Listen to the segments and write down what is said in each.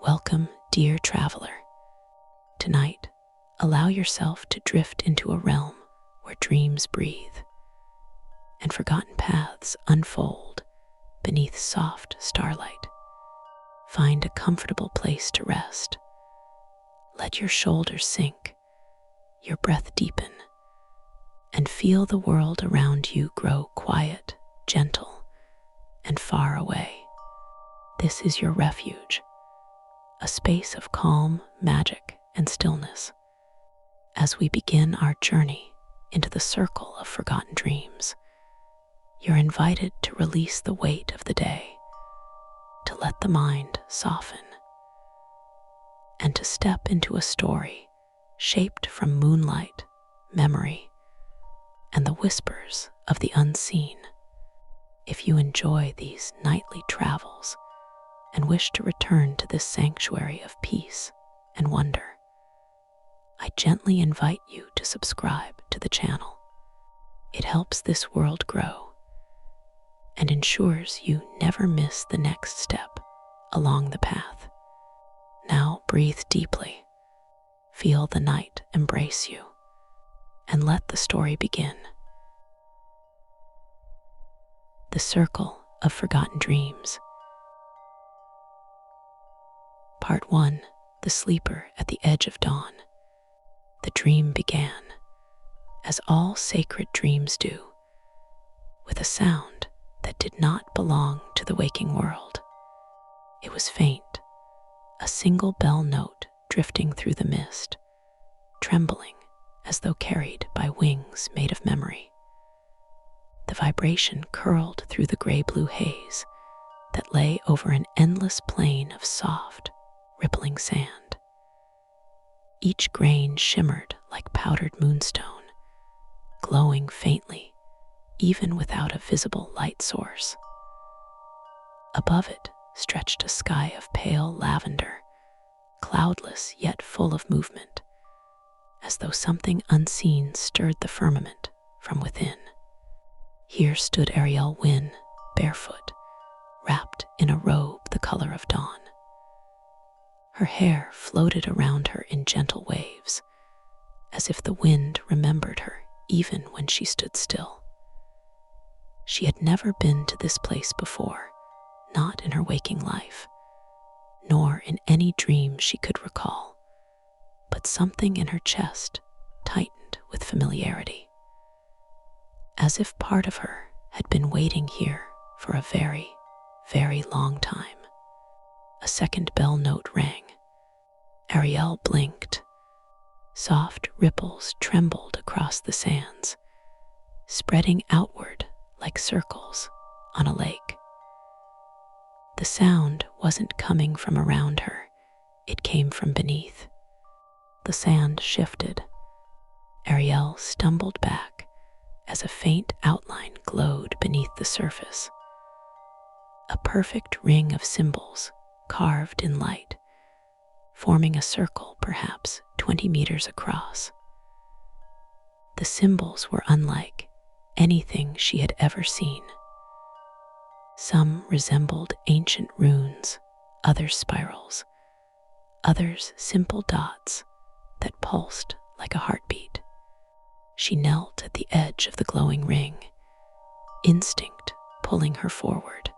Welcome, dear traveler. Tonight, allow yourself to drift into a realm where dreams breathe and forgotten paths unfold beneath soft starlight. Find a comfortable place to rest. Let your shoulders sink, your breath deepen, and feel the world around you grow quiet, gentle, and far away. This is your refuge, a space of calm, magic, and stillness. As we begin our journey into the circle of forgotten dreams, you're invited to release the weight of the day, to let the mind soften, and to step into a story shaped from moonlight, memory, and the whispers of the unseen. If you enjoy these nightly travels and wish to return to this sanctuary of peace and wonder, I gently invite you to subscribe to the channel. It helps this world grow and ensures you never miss the next step along the path. Now breathe deeply, feel the night embrace you, and let the story begin. The Circle of Forgotten Dreams. Part 1. The Sleeper at the Edge of Dawn. The dream began, as all sacred dreams do, with a sound that did not belong to the waking world. It was faint, a single bell note drifting through the mist, trembling as though carried by wings made of memory. The vibration curled through the gray-blue haze that lay over an endless plain of soft, rippling sand. Each grain shimmered like powdered moonstone, glowing faintly even without a visible light source. Above it stretched a sky of pale lavender, cloudless yet full of movement, as though something unseen stirred the firmament from within. Here stood Ariel Wynn, barefoot, wrapped in a robe the color of dawn. Her hair floated around her in gentle waves, as if the wind remembered her even when she stood still. She had never been to this place before, not in her waking life, nor in any dream she could recall, but something in her chest tightened with familiarity, as if part of her had been waiting here for a very, very long time. A second bell note rang. Ariel blinked. Soft ripples trembled across the sands, spreading outward like circles on a lake. The sound wasn't coming from around her, it came from beneath. The sand shifted. Ariel stumbled back as a faint outline glowed beneath the surface. A perfect ring of symbols carved in light, forming a circle perhaps 20 meters across. The symbols were unlike anything she had ever seen. Some resembled ancient runes, others spirals, others simple dots that pulsed like a heartbeat. She knelt at the edge of the glowing ring, instinct pulling her forward.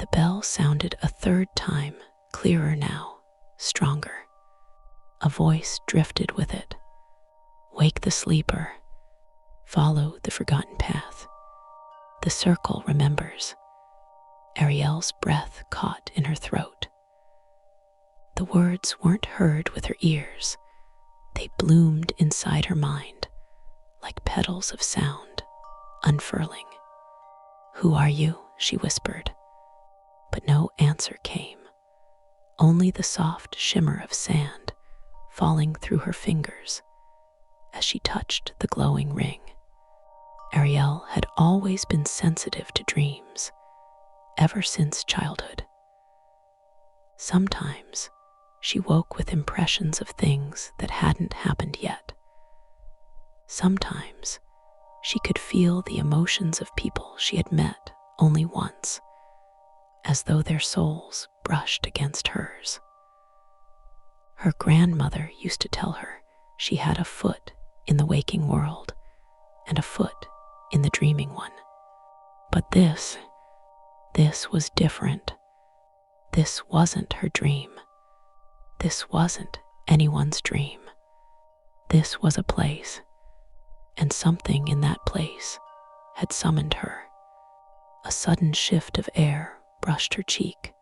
The bell sounded a third time, clearer now, stronger. A voice drifted with it. Wake the sleeper. Follow the forgotten path. The circle remembers. Ariel's breath caught in her throat. The words weren't heard with her ears. They bloomed inside her mind, like petals of sound, unfurling. "Who are you?" she whispered. But no answer came, only the soft shimmer of sand falling through her fingers as she touched the glowing ring. Ariel had always been sensitive to dreams, ever since childhood. Sometimes she woke with impressions of things that hadn't happened yet. Sometimes she could feel the emotions of people she had met only once, as though their souls brushed against hers. Her grandmother used to tell her she had a foot in the waking world and a foot in the dreaming one. But this was different. This wasn't her dream. This wasn't anyone's dream. This was a place, and something in that place had summoned her. A sudden shift of air brushed her cheek.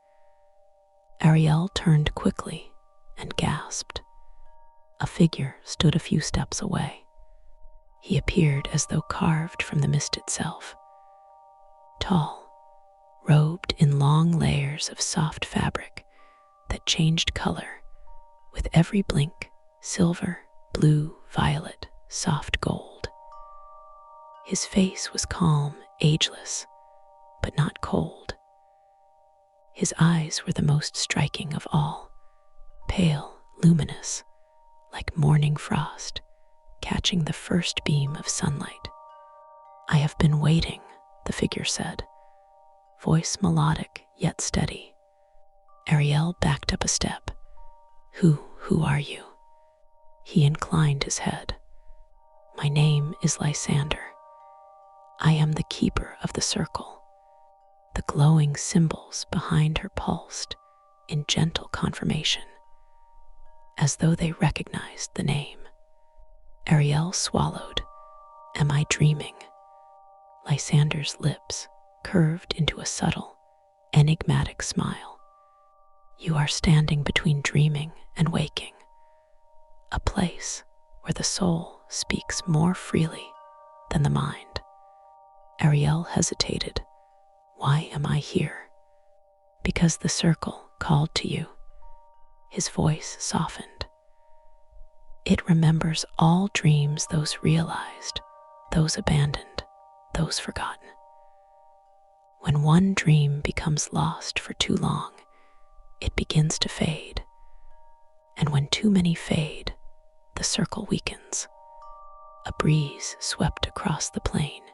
Ariel turned quickly and gasped. A figure stood a few steps away. He appeared as though carved from the mist itself. Tall, robed in long layers of soft fabric that changed color with every blink: silver, blue, violet, soft gold. His face was calm, ageless, but not cold. His eyes were the most striking of all, pale, luminous, like morning frost, catching the first beam of sunlight. "I have been waiting," the figure said, voice melodic yet steady. Ariel backed up a step. Who are you?" He inclined his head. "My name is Lysander. I am the keeper of the circle." The glowing symbols behind her pulsed in gentle confirmation, as though they recognized the name. Ariel swallowed. "Am I dreaming?" Lysander's lips curved into a subtle, enigmatic smile. "You are standing between dreaming and waking, a place where the soul speaks more freely than the mind." Ariel hesitated. "Why am I here?" "Because the circle called to you." His voice softened. "It remembers all dreams, those realized, those abandoned, those forgotten. When one dream becomes lost for too long, it begins to fade. And when too many fade, the circle weakens." A breeze swept across the plain,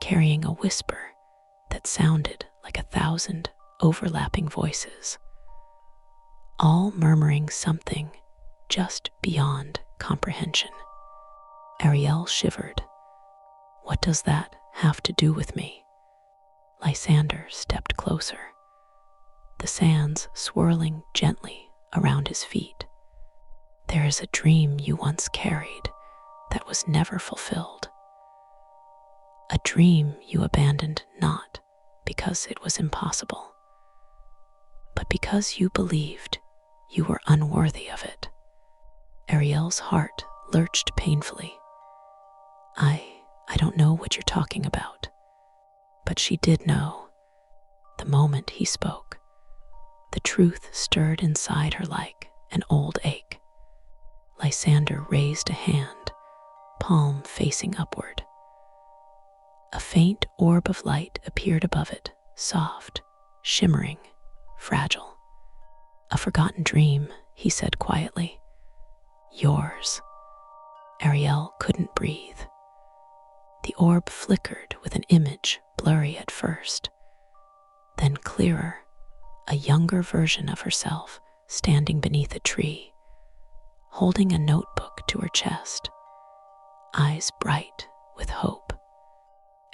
carrying a whisper that sounded like 1,000 overlapping voices, all murmuring something just beyond comprehension. Ariel shivered. "What does that have to do with me?" Lysander stepped closer, the sands swirling gently around his feet. "There is a dream you once carried that was never fulfilled. A dream you abandoned not because it was impossible, but because you believed you were unworthy of it." Ariel's heart lurched painfully. I don't know what you're talking about." But she did know. The moment he spoke, the truth stirred inside her like an old ache. Lysander raised a hand, palm facing upward. A faint orb of light appeared above it, soft, shimmering, fragile. "A forgotten dream," he said quietly. "Yours." Ariel couldn't breathe. The orb flickered with an image, blurry at first, then clearer, a younger version of herself standing beneath a tree, holding a notebook to her chest, eyes bright with hope.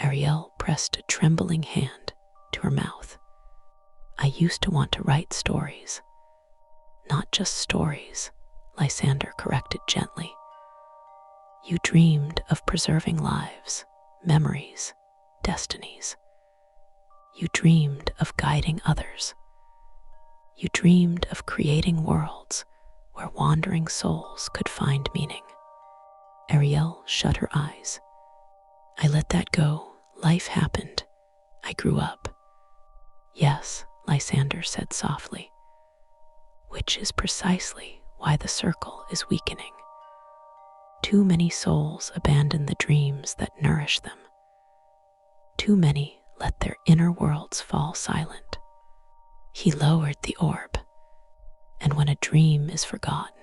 Ariel pressed a trembling hand to her mouth. "I used to want to write stories." "Not just stories," Lysander corrected gently. "You dreamed of preserving lives, memories, destinies. You dreamed of guiding others. You dreamed of creating worlds where wandering souls could find meaning." Ariel shut her eyes. "I let that go. Life happened. I grew up." "Yes," Lysander said softly, "which is precisely why the circle is weakening. Too many souls abandon the dreams that nourish them. Too many let their inner worlds fall silent." He lowered the orb, and when a dream is forgotten,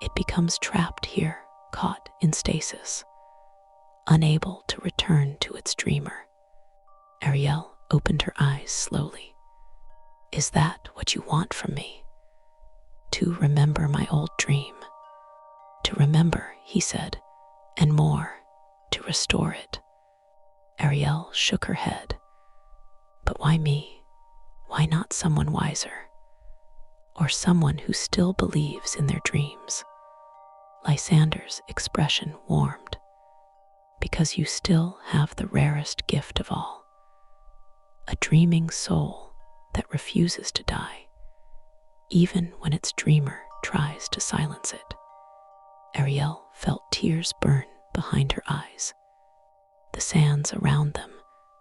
it becomes trapped here, caught in stasis, unable to return to its dreamer. Ariel opened her eyes slowly. Is that what you want from me? To remember my old dream. To remember, he said, and more, to restore it. Ariel shook her head. But why me? Why not someone wiser? Or someone who still believes in their dreams? Lysander's expression warmed. Because you still have the rarest gift of all. A dreaming soul that refuses to die, even when its dreamer tries to silence it. Ariel felt tears burn behind her eyes. The sands around them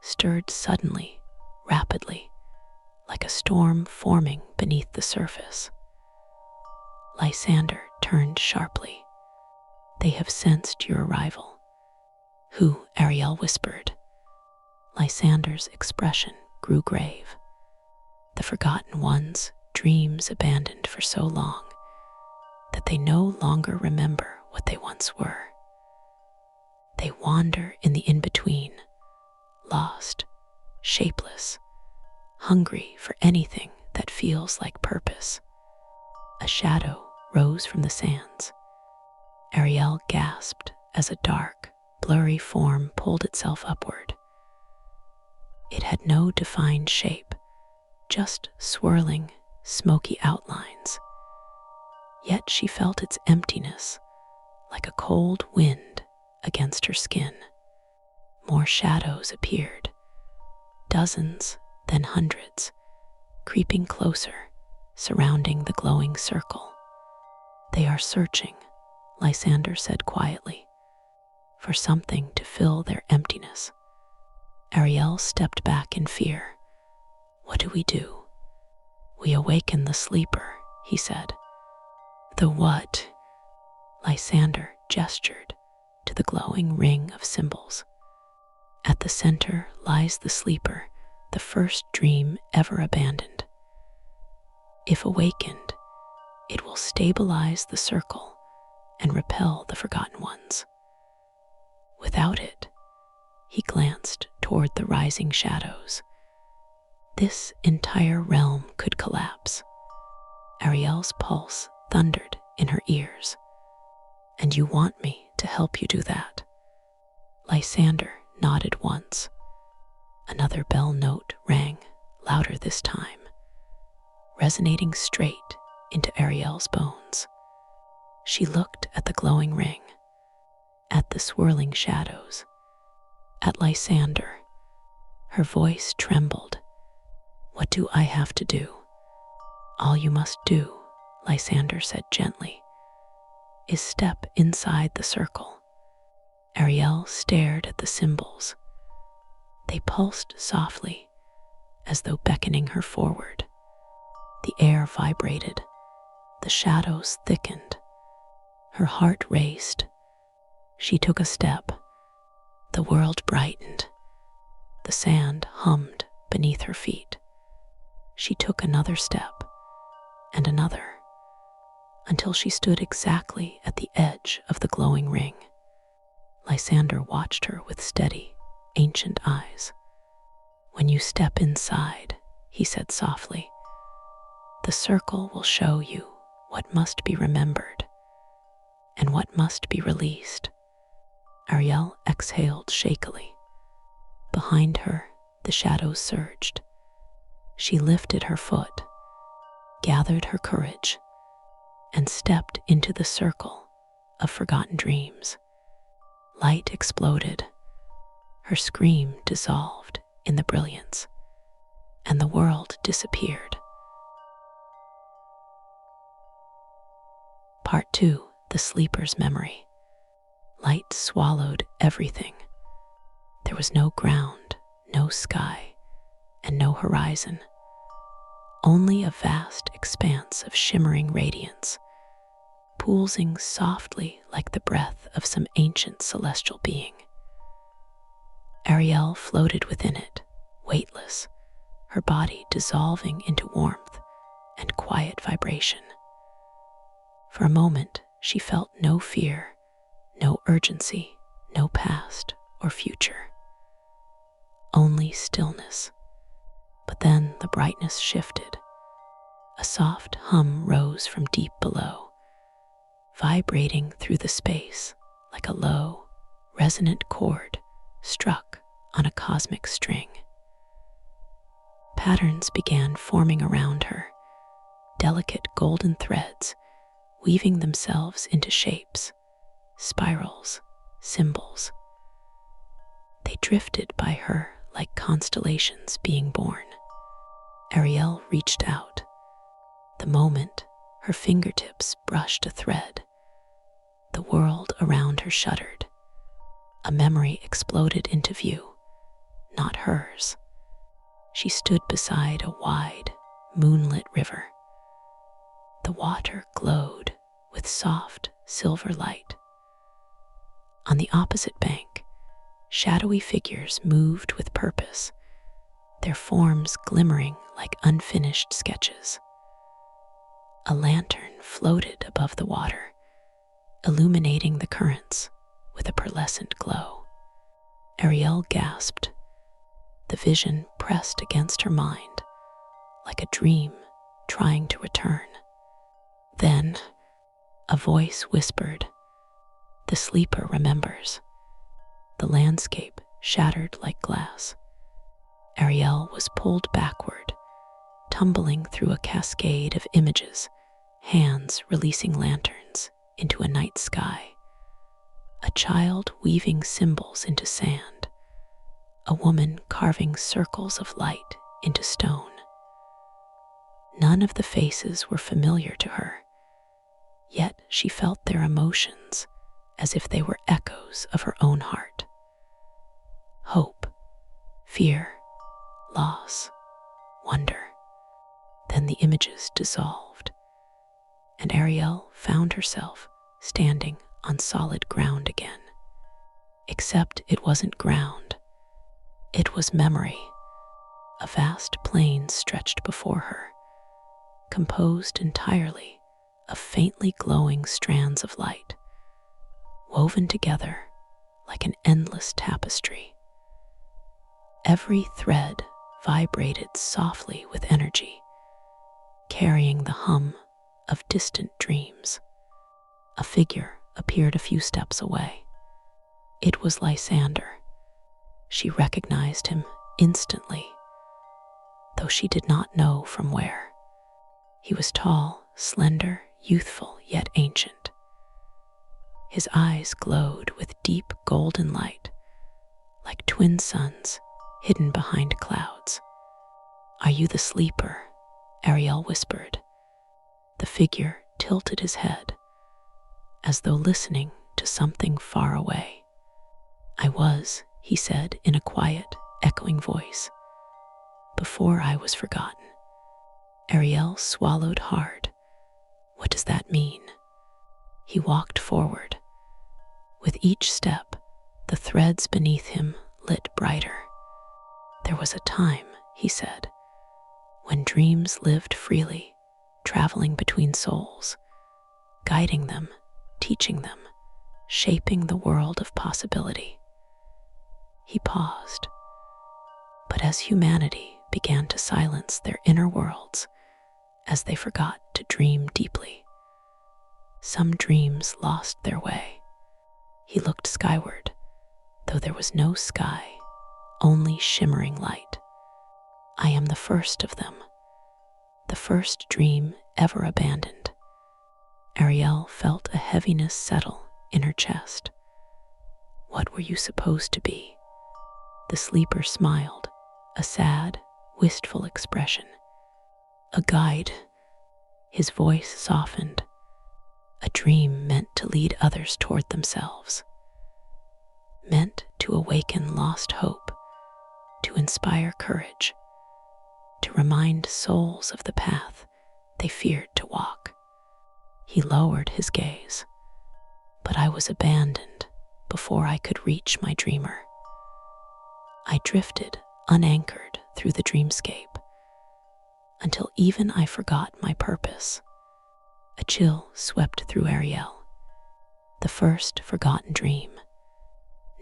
stirred suddenly, rapidly, like a storm forming beneath the surface. Lysander turned sharply. They have sensed your arrival. Who? Ariel whispered. Lysander's expression grew grave. The forgotten ones, dreams abandoned for so long that they no longer remember what they once were. They wander in the in-between, lost, shapeless, hungry for anything that feels like purpose. A shadow rose from the sands. Ariel gasped as a dark, blurry form pulled itself upward. It had no defined shape, just swirling, smoky outlines. Yet she felt its emptiness, like a cold wind against her skin. More shadows appeared, dozens, then hundreds, creeping closer, surrounding the glowing circle. They are searching, Lysander said quietly, for something to fill their emptiness. Ariel stepped back in fear. What do we do? We awaken the sleeper, he said. The what? Lysander gestured to the glowing ring of symbols. At the center lies the sleeper, the first dream ever abandoned. If awakened, it will stabilize the circle and repel the forgotten ones. Without it, he glanced toward the rising shadows. This entire realm could collapse. Ariel's pulse thundered in her ears. And you want me to help you do that? Lysander nodded once. Another bell note rang, louder this time, resonating straight into Ariel's bones. She looked at the glowing ring, at the swirling shadows, at Lysander. Her voice trembled. What do I have to do? All you must do, Lysander said gently, is step inside the circle. Ariel stared at the symbols. They pulsed softly, as though beckoning her forward. The air vibrated. The shadows thickened. Her heart raced. She took a step. The world brightened. The sand hummed beneath her feet. She took another step, and another, until she stood exactly at the edge of the glowing ring. Lysander watched her with steady, ancient eyes. When you step inside, he said softly, the circle will show you what must be remembered and what must be released. Ariel exhaled shakily. Behind her, the shadows surged. She lifted her foot, gathered her courage, and stepped into the circle of forgotten dreams. Light exploded. Her scream dissolved in the brilliance, and the world disappeared. Part 2, The Sleeper's Memory. Light swallowed everything. There was no ground, no sky, and no horizon. Only a vast expanse of shimmering radiance, pulsing softly like the breath of some ancient celestial being. Ariel floated within it, weightless, her body dissolving into warmth and quiet vibration. For a moment, she felt no fear, no urgency, no past or future. Only stillness. But then the brightness shifted. A soft hum rose from deep below, vibrating through the space like a low, resonant chord struck on a cosmic string. Patterns began forming around her, delicate golden threads weaving themselves into shapes, spirals, symbols. They drifted by her like constellations being born. Ariel reached out. The moment her fingertips brushed a thread, the world around her shuddered. A memory exploded into view, not hers. She stood beside a wide, moonlit river. The water glowed with soft, silver light. On the opposite bank, shadowy figures moved with purpose, their forms glimmering like unfinished sketches. A lantern floated above the water, illuminating the currents with a pearlescent glow. Ariel gasped. The vision pressed against her mind like a dream trying to return. Then, a voice whispered, "The sleeper remembers." The landscape shattered like glass. Ariel was pulled backward, tumbling through a cascade of images, hands releasing lanterns into a night sky. A child weaving symbols into sand, a woman carving circles of light into stone. None of the faces were familiar to her, yet she felt their emotions as if they were echoes of her own heart. Hope, fear, loss, wonder. Then the images dissolved, and Ariel found herself standing on solid ground again. Except it wasn't ground, it was memory. A vast plain stretched before her, composed entirely of faintly glowing strands of light, woven together like an endless tapestry. Every thread vibrated softly with energy, carrying the hum of distant dreams. A figure appeared a few steps away. It was Lysander. She recognized him instantly, though she did not know from where. He was tall, slender, youthful, yet ancient. His eyes glowed with deep golden light, like twin suns hidden behind clouds. "Are you the sleeper?" Ariel whispered. The figure tilted his head, as though listening to something far away. "I was," he said in a quiet, echoing voice, "before I was forgotten." Ariel swallowed hard. What does that mean? He walked forward. With each step, the threads beneath him lit brighter. "There was a time," he said, "when dreams lived freely, traveling between souls, guiding them, teaching them, shaping the world of possibility." He paused. But as humanity began to silence their inner worlds, as they forgot to dream deeply, some dreams lost their way. He looked skyward, though there was no sky, only shimmering light. "I am the first of them, the first dream ever abandoned." Ariel felt a heaviness settle in her chest. "What were you supposed to be?" The sleeper smiled, a sad, wistful expression. "A guide." His voice softened. "A dream meant to lead others toward themselves, meant to awaken lost hope, to inspire courage, to remind souls of the path they feared to walk." He lowered his gaze. "But I was abandoned before I could reach my dreamer. I drifted unanchored through the dreamscape until even I forgot my purpose." A chill swept through Ariel. The first forgotten dream.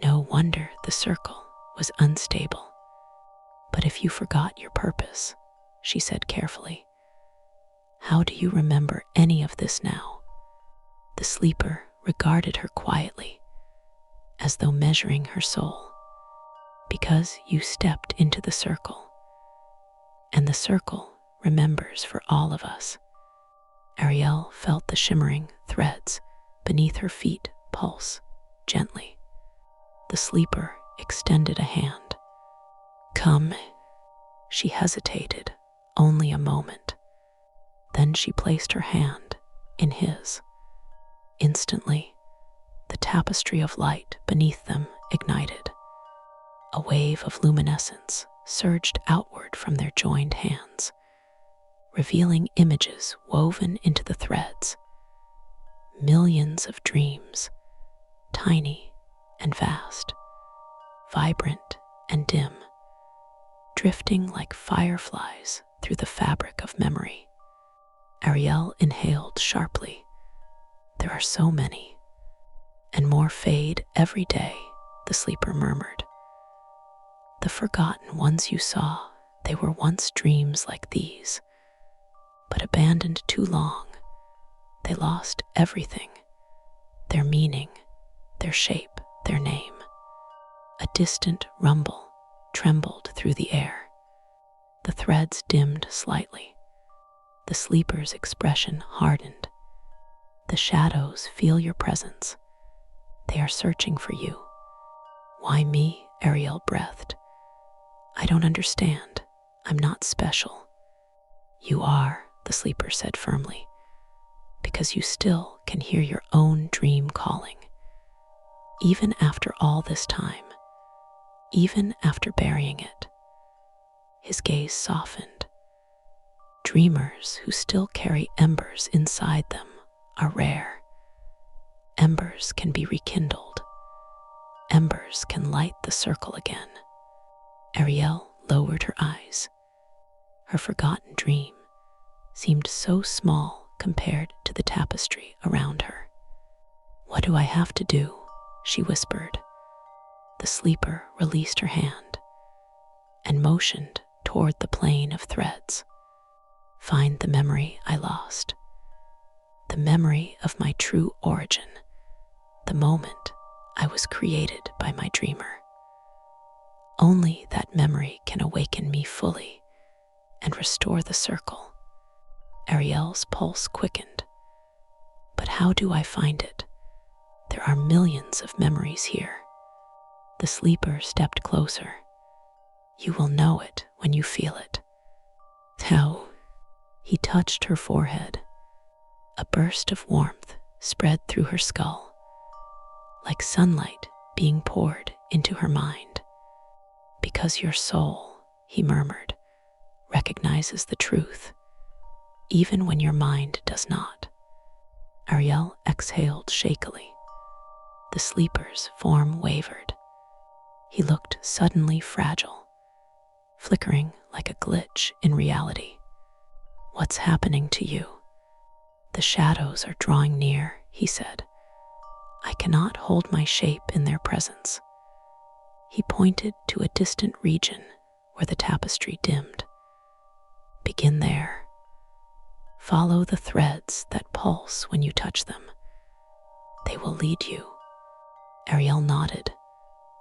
No wonder the circle was unstable. But if you forgot your purpose, she said carefully, how do you remember any of this now? The sleeper regarded her quietly, as though measuring her soul. Because you stepped into the circle, and the circle remembers for all of us. Ariel felt the shimmering threads beneath her feet pulse gently. The sleeper extended a hand. Come. She hesitated only a moment. Then she placed her hand in his. Instantly, the tapestry of light beneath them ignited. A wave of luminescence surged outward from their joined hands, revealing images woven into the threads. Millions of dreams, tiny and vast, vibrant and dim, drifting like fireflies through the fabric of memory. Ariel inhaled sharply. There are so many, and more fade every day, the sleeper murmured. The forgotten ones you saw, they were once dreams like these, but abandoned too long. They lost everything, their meaning, their shape, their name. A distant rumble trembled through the air. The threads dimmed slightly. The sleeper's expression hardened. The shadows feel your presence. They are searching for you. Why me? Ariel breathed. I don't understand. I'm not special. You are, the sleeper said firmly, because you still can hear your own dream calling. Even after all this time, even after burying it. His gaze softened. Dreamers who still carry embers inside them are rare. Embers can be rekindled. Embers can light the circle again. Ariel lowered her eyes. Her forgotten dream seemed so small compared to the tapestry around her. What do I have to do? She whispered. The sleeper released her hand and motioned toward the plane of threads. Find the memory I lost. The memory of my true origin. The moment I was created by my dreamer. Only that memory can awaken me fully and restore the circle. Ariel's pulse quickened. But how do I find it? There are millions of memories here. The sleeper stepped closer. You will know it when you feel it. How? He touched her forehead. A burst of warmth spread through her skull, like sunlight being poured into her mind. Because your soul, he murmured, recognizes the truth, even when your mind does not. Ariel exhaled shakily. The sleeper's form wavered. He looked suddenly fragile, flickering like a glitch in reality. What's happening to you? The shadows are drawing near, he said. I cannot hold my shape in their presence. He pointed to a distant region where the tapestry dimmed. Begin there. Follow the threads that pulse when you touch them. They will lead you. Ariel nodded,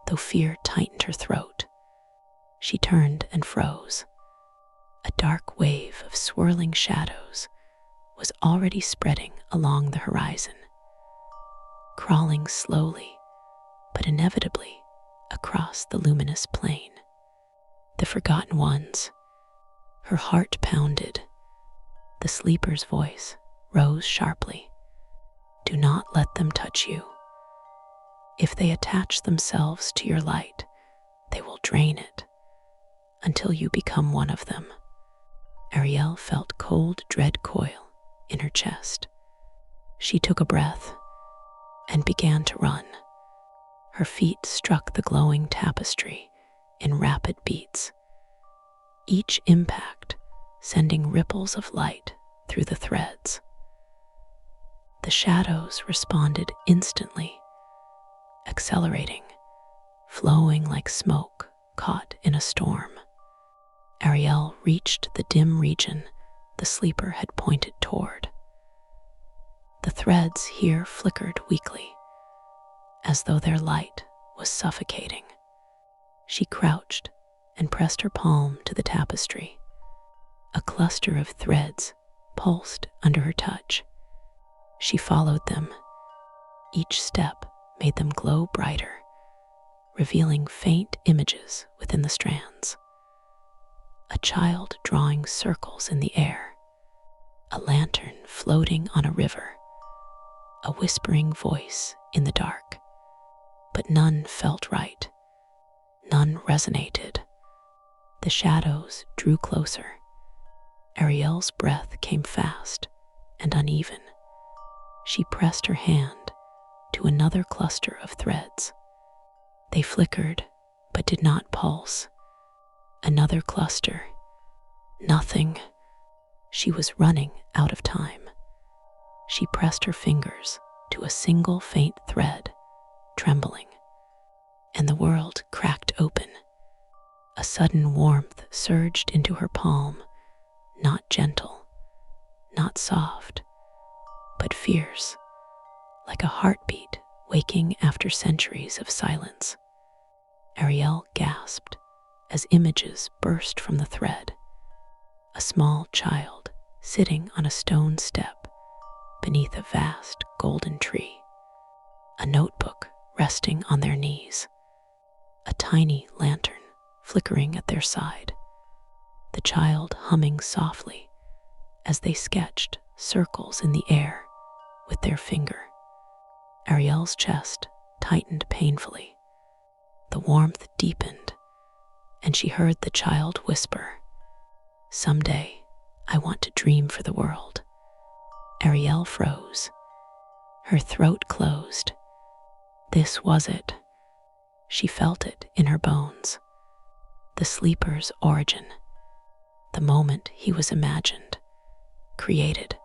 though fear tightened her throat. She turned and froze. A dark wave of swirling shadows was already spreading along the horizon, crawling slowly but inevitably across the luminous plain. The forgotten ones. Her heart pounded. The sleeper's voice rose sharply. Do not let them touch you. If they attach themselves to your light, they will drain it until you become one of them. Ariel felt cold dread coil in her chest. She took a breath and began to run. Her feet struck the glowing tapestry in rapid beats, each impact sending ripples of light through the threads. The shadows responded instantly, accelerating, flowing like smoke caught in a storm. Ariel reached the dim region the sleeper had pointed toward. The threads here flickered weakly, as though their light was suffocating. She crouched and pressed her palm to the tapestry. A cluster of threads pulsed under her touch. She followed them. Each step made them glow brighter, revealing faint images within the strands. A child drawing circles in the air, a lantern floating on a river, a whispering voice in the dark. But none felt right. None resonated. The shadows drew closer. Ariel's breath came fast and uneven. She pressed her hand to another cluster of threads. They flickered, but did not pulse. Another cluster. Nothing. She was running out of time. She pressed her fingers to a single faint thread, trembling, and the world cracked open. A sudden warmth surged into her palm, not gentle, not soft, but fierce, like a heartbeat waking after centuries of silence. Ariel gasped as images burst from the thread. A small child sitting on a stone step beneath a vast golden tree. A notebook resting on their knees. A tiny lantern flickering at their side. The child humming softly as they sketched circles in the air with their finger. Ariel's chest tightened painfully. The warmth deepened, and she heard the child whisper, "Someday, I want to dream for the world." Ariel froze. Her throat closed. This was it. She felt it in her bones. The sleeper's origin. The moment he was imagined, created,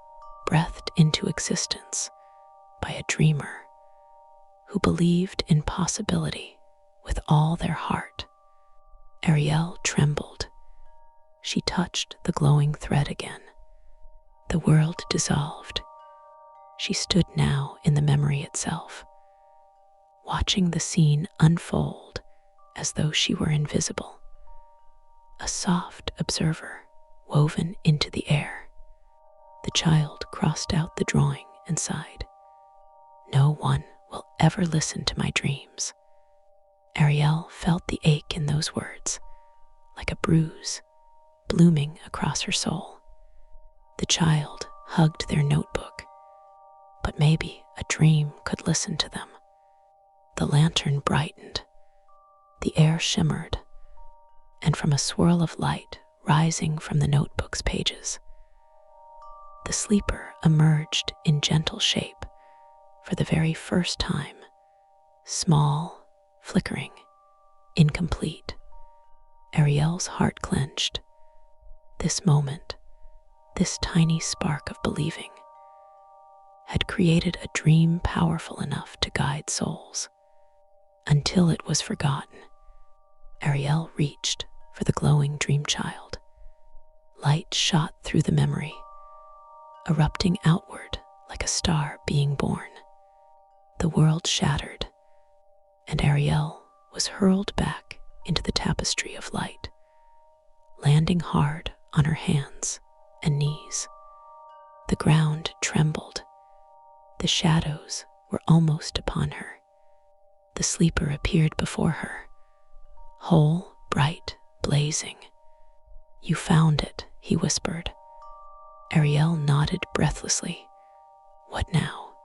breathed into existence by a dreamer who believed in possibility with all their heart. Ariel trembled. She touched the glowing thread again. The world dissolved. She stood now in the memory itself, watching the scene unfold as though she were invisible, a soft observer woven into the air. The child crossed out the drawing and sighed. "No one will ever listen to my dreams." Ariel felt the ache in those words, like a bruise blooming across her soul. The child hugged their notebook, but maybe a dream could listen to them. The lantern brightened, the air shimmered, and from a swirl of light rising from the notebook's pages, the sleeper emerged in gentle shape for the very first time, small, flickering, incomplete. Ariel's heart clenched. This moment, this tiny spark of believing, had created a dream powerful enough to guide souls. Until it was forgotten, Ariel reached for the glowing dream child. Light shot through the memory, erupting outward like a star being born. The world shattered, and Ariel was hurled back into the tapestry of light, landing hard on her hands and knees. The ground trembled. The shadows were almost upon her. The sleeper appeared before her, whole, bright, blazing. "You found it," he whispered. Ariel nodded breathlessly. "What now?"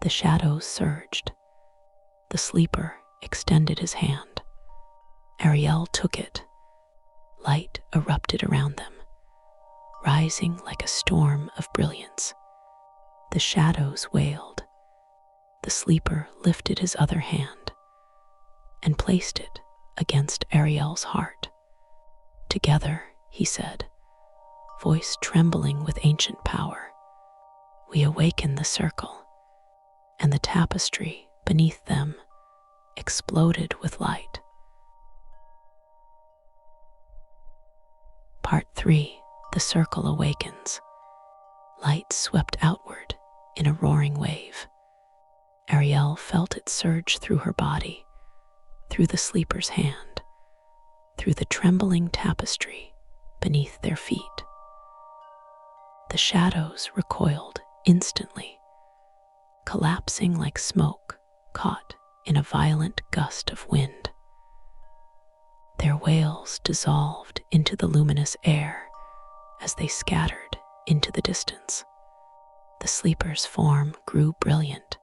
The shadows surged. The sleeper extended his hand. Ariel took it. Light erupted around them, rising like a storm of brilliance. The shadows wailed. The sleeper lifted his other hand and placed it against Ariel's heart. "Together," he said, voice trembling with ancient power, "we awaken the circle," and the tapestry beneath them exploded with light. Part 3. The circle awakens. Light swept outward in a roaring wave. Ariel felt it surge through her body, through the sleeper's hand, through the trembling tapestry beneath their feet. The shadows recoiled instantly, collapsing like smoke caught in a violent gust of wind. Their wails dissolved into the luminous air as they scattered into the distance. The sleeper's form grew brilliant,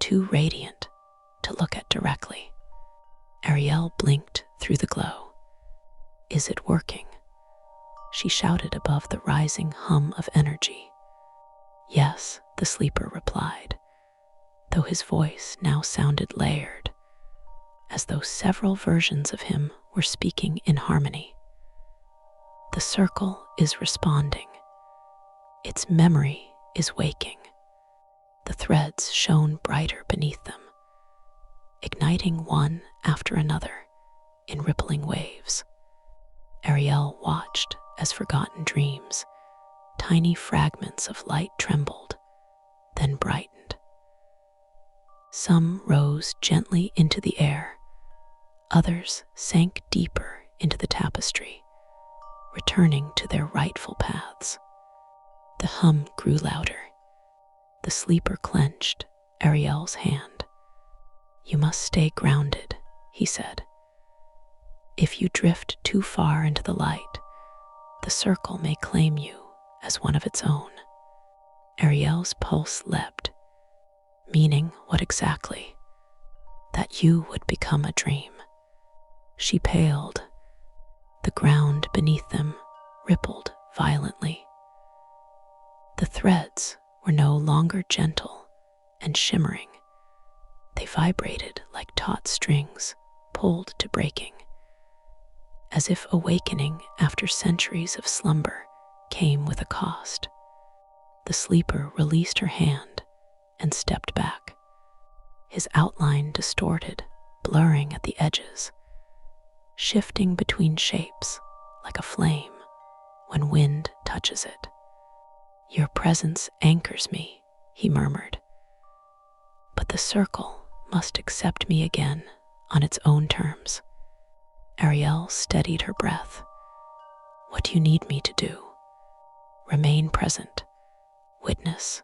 too radiant to look at directly. Ariel blinked through the glow. "Is it working?" she shouted above the rising hum of energy. "Yes," the sleeper replied, though his voice now sounded layered, as though several versions of him were speaking in harmony. "The circle is responding. Its memory is waking." The threads shone brighter beneath them, igniting one after another in rippling waves. Ariel watched as forgotten dreams, tiny fragments of light trembled, then brightened. Some rose gently into the air, others sank deeper into the tapestry, returning to their rightful paths. The hum grew louder. The sleeper clenched Ariel's hand. "You must stay grounded," he said. "If you drift too far into the light, the circle may claim you as one of its own." Ariel's pulse leapt. "Meaning what exactly?" "That you would become a dream." She paled. The ground beneath them rippled violently. The threads were no longer gentle and shimmering. They vibrated like taut strings pulled to breaking, as if awakening after centuries of slumber came with a cost. The sleeper released her hand and stepped back, his outline distorted, blurring at the edges, shifting between shapes like a flame when wind touches it. "Your presence anchors me," he murmured. "But the circle must accept me again on its own terms." Ariel steadied her breath. "What do you need me to do?" "Remain present. Witness.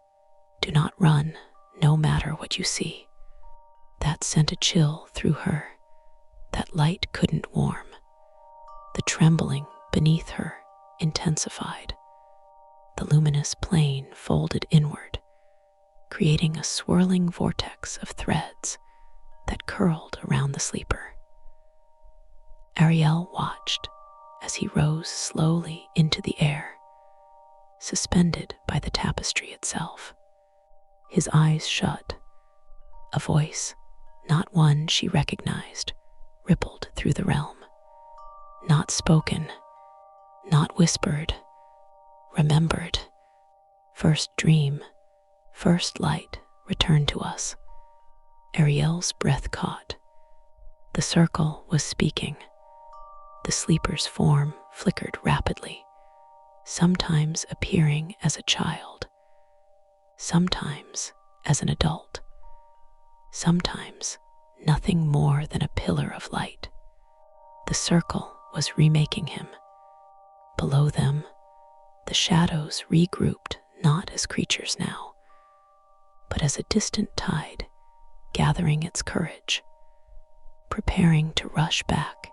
Do not run, no matter what you see." That sent a chill through her that light couldn't warm. The trembling beneath her intensified. The luminous plane folded inward, creating a swirling vortex of threads that curled around the sleeper. Ariel watched as he rose slowly into the air, suspended by the tapestry itself. His eyes shut. A voice, not one she recognized, rippled through the realm. Not spoken, not whispered, remembered. First dream, first light returned to us. Ariel's breath caught. The circle was speaking. The sleeper's form flickered rapidly, sometimes appearing as a child, sometimes as an adult, sometimes nothing more than a pillar of light. The circle was remaking him. Below them, the shadows regrouped not as creatures now, but as a distant tide gathering its courage, preparing to rush back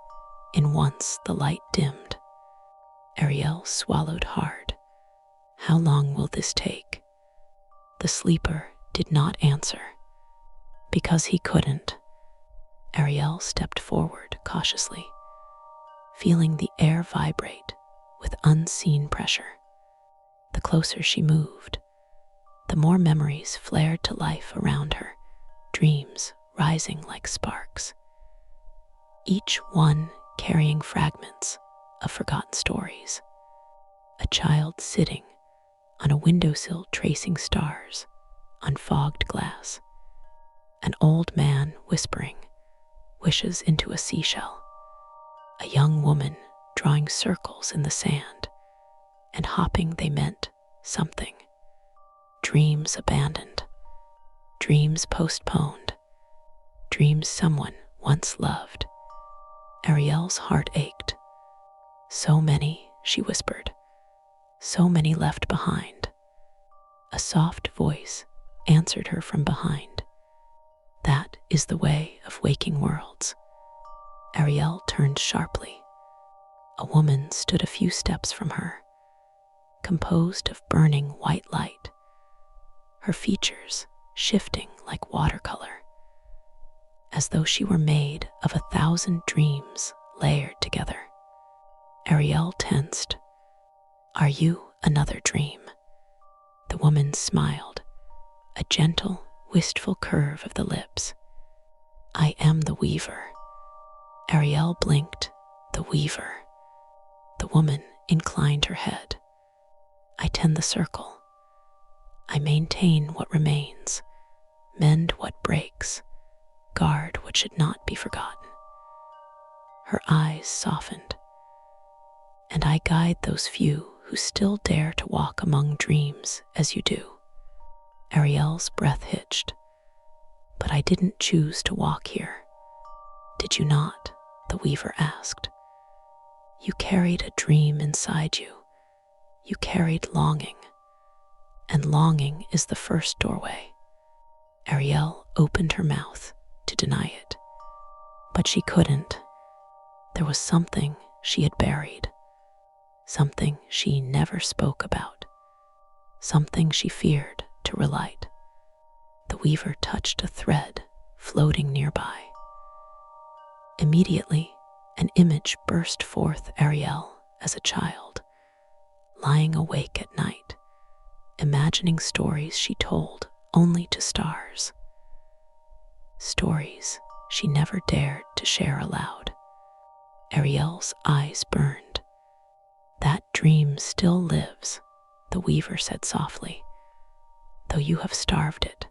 in once the light dimmed. Ariel swallowed hard. How long will this take? The sleeper did not answer. Because he couldn't. Ariel stepped forward cautiously, feeling the air vibrate with unseen pressure. The closer she moved, the more memories flared to life around her, dreams rising like sparks, each one carrying fragments of forgotten stories. A child sitting on a windowsill tracing stars on fogged glass. An old man whispering wishes into a seashell. A young woman drawing circles in the sand, and hopping they meant something. Dreams abandoned, dreams postponed, dreams someone once loved. Ariel's heart ached. So many, she whispered, so many left behind. A soft voice answered her from behind. That is the way of waking worlds. Ariel turned sharply. A woman stood a few steps from her, composed of burning white light, her features shifting like watercolor, as though she were made of 1,000 dreams layered together. Ariel tensed. Are you another dream? The woman smiled, a gentle, wistful curve of the lips. I am the weaver. Ariel blinked. The weaver. The woman inclined her head. I tend the circle. I maintain what remains, mend what breaks, guard what should not be forgotten. Her eyes softened. And I guide those few who still dare to walk among dreams as you do. Ariel's breath hitched. But I didn't choose to walk here. Did you not? The weaver asked. You carried a dream inside you. You carried longing. And longing is the first doorway. Ariel opened her mouth to deny it. But she couldn't. There was something she had buried. Something she never spoke about. Something she feared to relight. The weaver touched a thread floating nearby. Immediately, an image burst forth Ariel as a child, lying awake at night, imagining stories she told only to stars. Stories she never dared to share aloud. Ariel's eyes burned. That dream still lives, the weaver said softly, though you have starved it.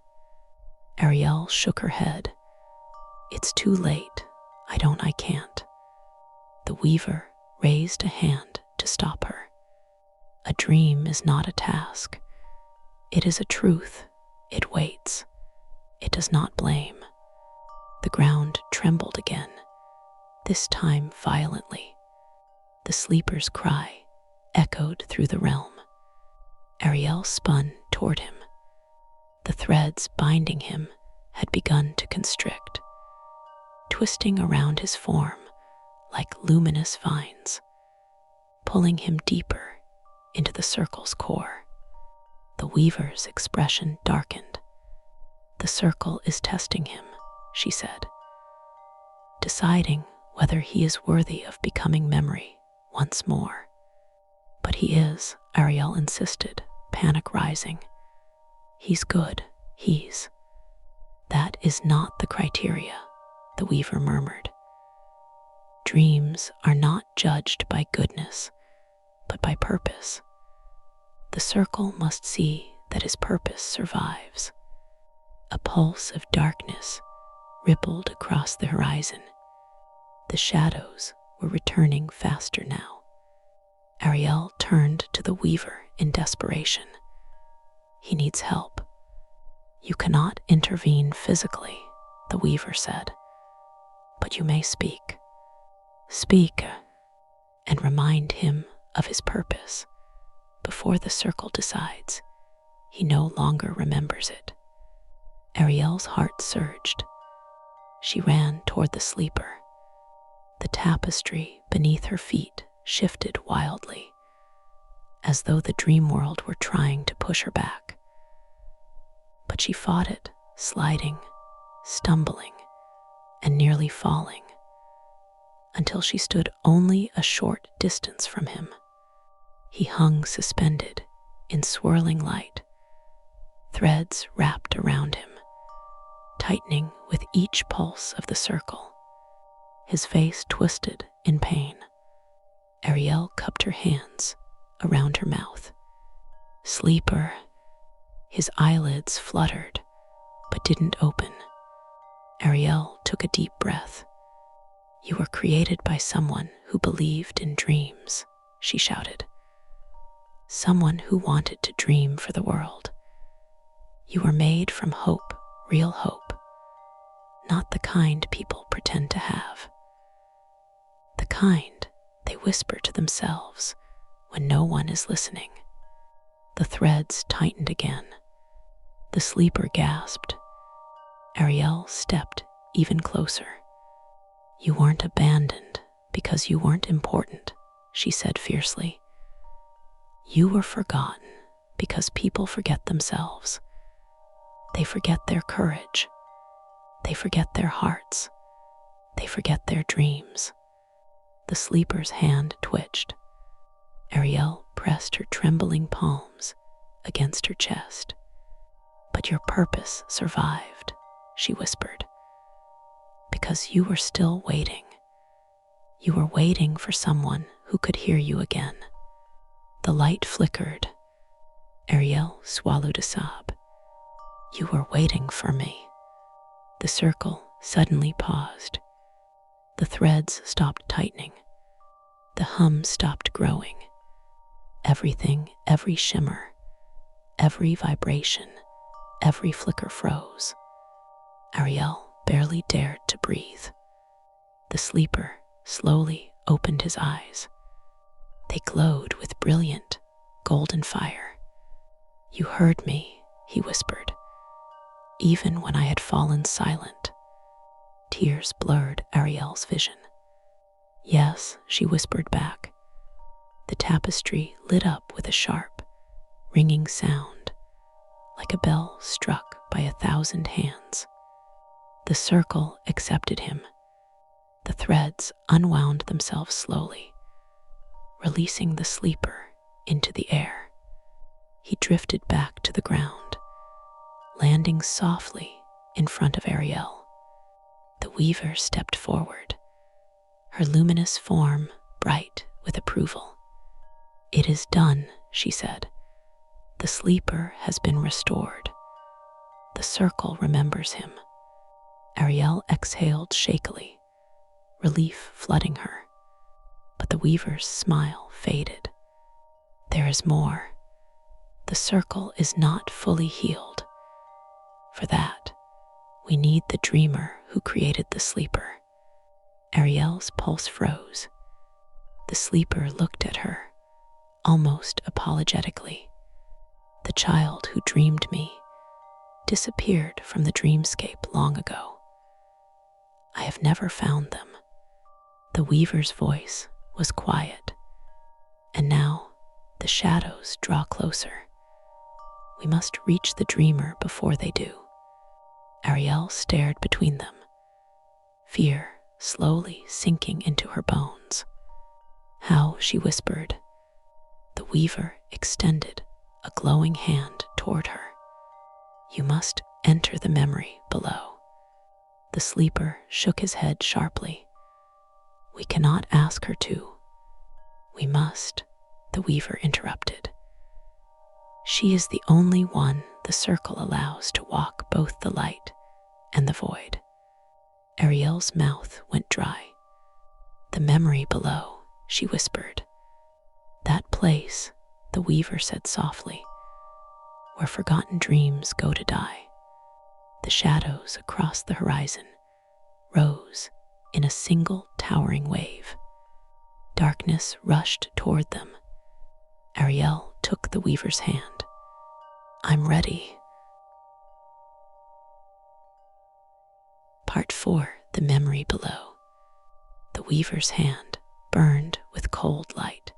Ariel shook her head. It's too late. I can't. The weaver raised a hand to stop her. A dream is not a task. It is a truth. It waits. It does not blame. The ground trembled again, this time violently. The sleeper's cry echoed through the realm. Ariel spun toward him. The threads binding him had begun to constrict, twisting around his form like luminous vines, pulling him deeper into the circle's core. The weaver's expression darkened. The circle is testing him, she said, deciding whether he is worthy of becoming memory once more. But he is, Ariel insisted, panic rising. He's good, he's. That is not the criteria, the weaver murmured. Dreams are not judged by goodness, but by purpose. The circle must see that his purpose survives. A pulse of darkness rippled across the horizon. The shadows were returning faster now. Ariel turned to the weaver in desperation. He needs help. You cannot intervene physically, the weaver said, but you may speak. Speak and remind him of his purpose before the circle decides he no longer remembers it. Ariel's heart surged. She ran toward the sleeper. The tapestry beneath her feet shifted wildly, as though the dream world were trying to push her back. But she fought it, sliding, stumbling, and nearly falling, until she stood only a short distance from him. He hung suspended in swirling light, threads wrapped around him, tightening with each pulse of the circle. His face twisted in pain. Ariel cupped her hands around her mouth. Sleeper. His eyelids fluttered, but didn't open. Ariel took a deep breath. You were created by someone who believed in dreams, she shouted. Someone who wanted to dream for the world. You were made from hope, real hope, not the kind people pretend to have. The kind they whisper to themselves when no one is listening. The threads tightened again. The sleeper gasped. Ariel stepped even closer. You weren't abandoned because you weren't important, she said fiercely. You were forgotten because people forget themselves. They forget their courage. They forget their hearts. They forget their dreams. The sleeper's hand twitched. Ariel pressed her trembling palms against her chest. But your purpose survived, she whispered, because you were still waiting. You were waiting for someone who could hear you again. The light flickered. Ariel swallowed a sob. You were waiting for me. The circle suddenly paused. The threads stopped tightening. The hum stopped growing. Everything, every shimmer, every vibration, every flicker froze. Ariel barely dared to breathe. The sleeper slowly opened his eyes. They glowed with brilliant, golden fire. You heard me, he whispered, even when I had fallen silent. Tears blurred Ariel's vision. Yes, she whispered back. The tapestry lit up with a sharp, ringing sound, like a bell struck by 1,000 hands. The circle accepted him. The threads unwound themselves slowly, releasing the sleeper into the air. He drifted back to the ground, landing softly in front of Ariel. The weaver stepped forward, her luminous form bright with approval. It is done, she said. The sleeper has been restored. The circle remembers him. Ariel exhaled shakily, relief flooding her. But the weaver's smile faded. There is more. The circle is not fully healed. For that, we need the dreamer who created the sleeper. Ariel's pulse froze. The sleeper looked at her, almost apologetically. The child who dreamed me disappeared from the dreamscape long ago. I have never found them. The weaver's voice was quiet, and now the shadows draw closer. We must reach the dreamer before they do. Ariel stared between them, fear slowly sinking into her bones. How, she whispered. The weaver extended a glowing hand toward her. You must enter the memory below. The sleeper shook his head sharply. We cannot ask her to. We must, the weaver interrupted. She is the only one the circle allows to walk both the light and the void. Ariel's mouth went dry. The memory below, she whispered. That place, the weaver said softly, where forgotten dreams go to die. The shadows across the horizon rose in a single towering wave. Darkness rushed toward them. Ariel took the weaver's hand. I'm ready. Part 4, The Memory Below. The weaver's hand burned with cold light.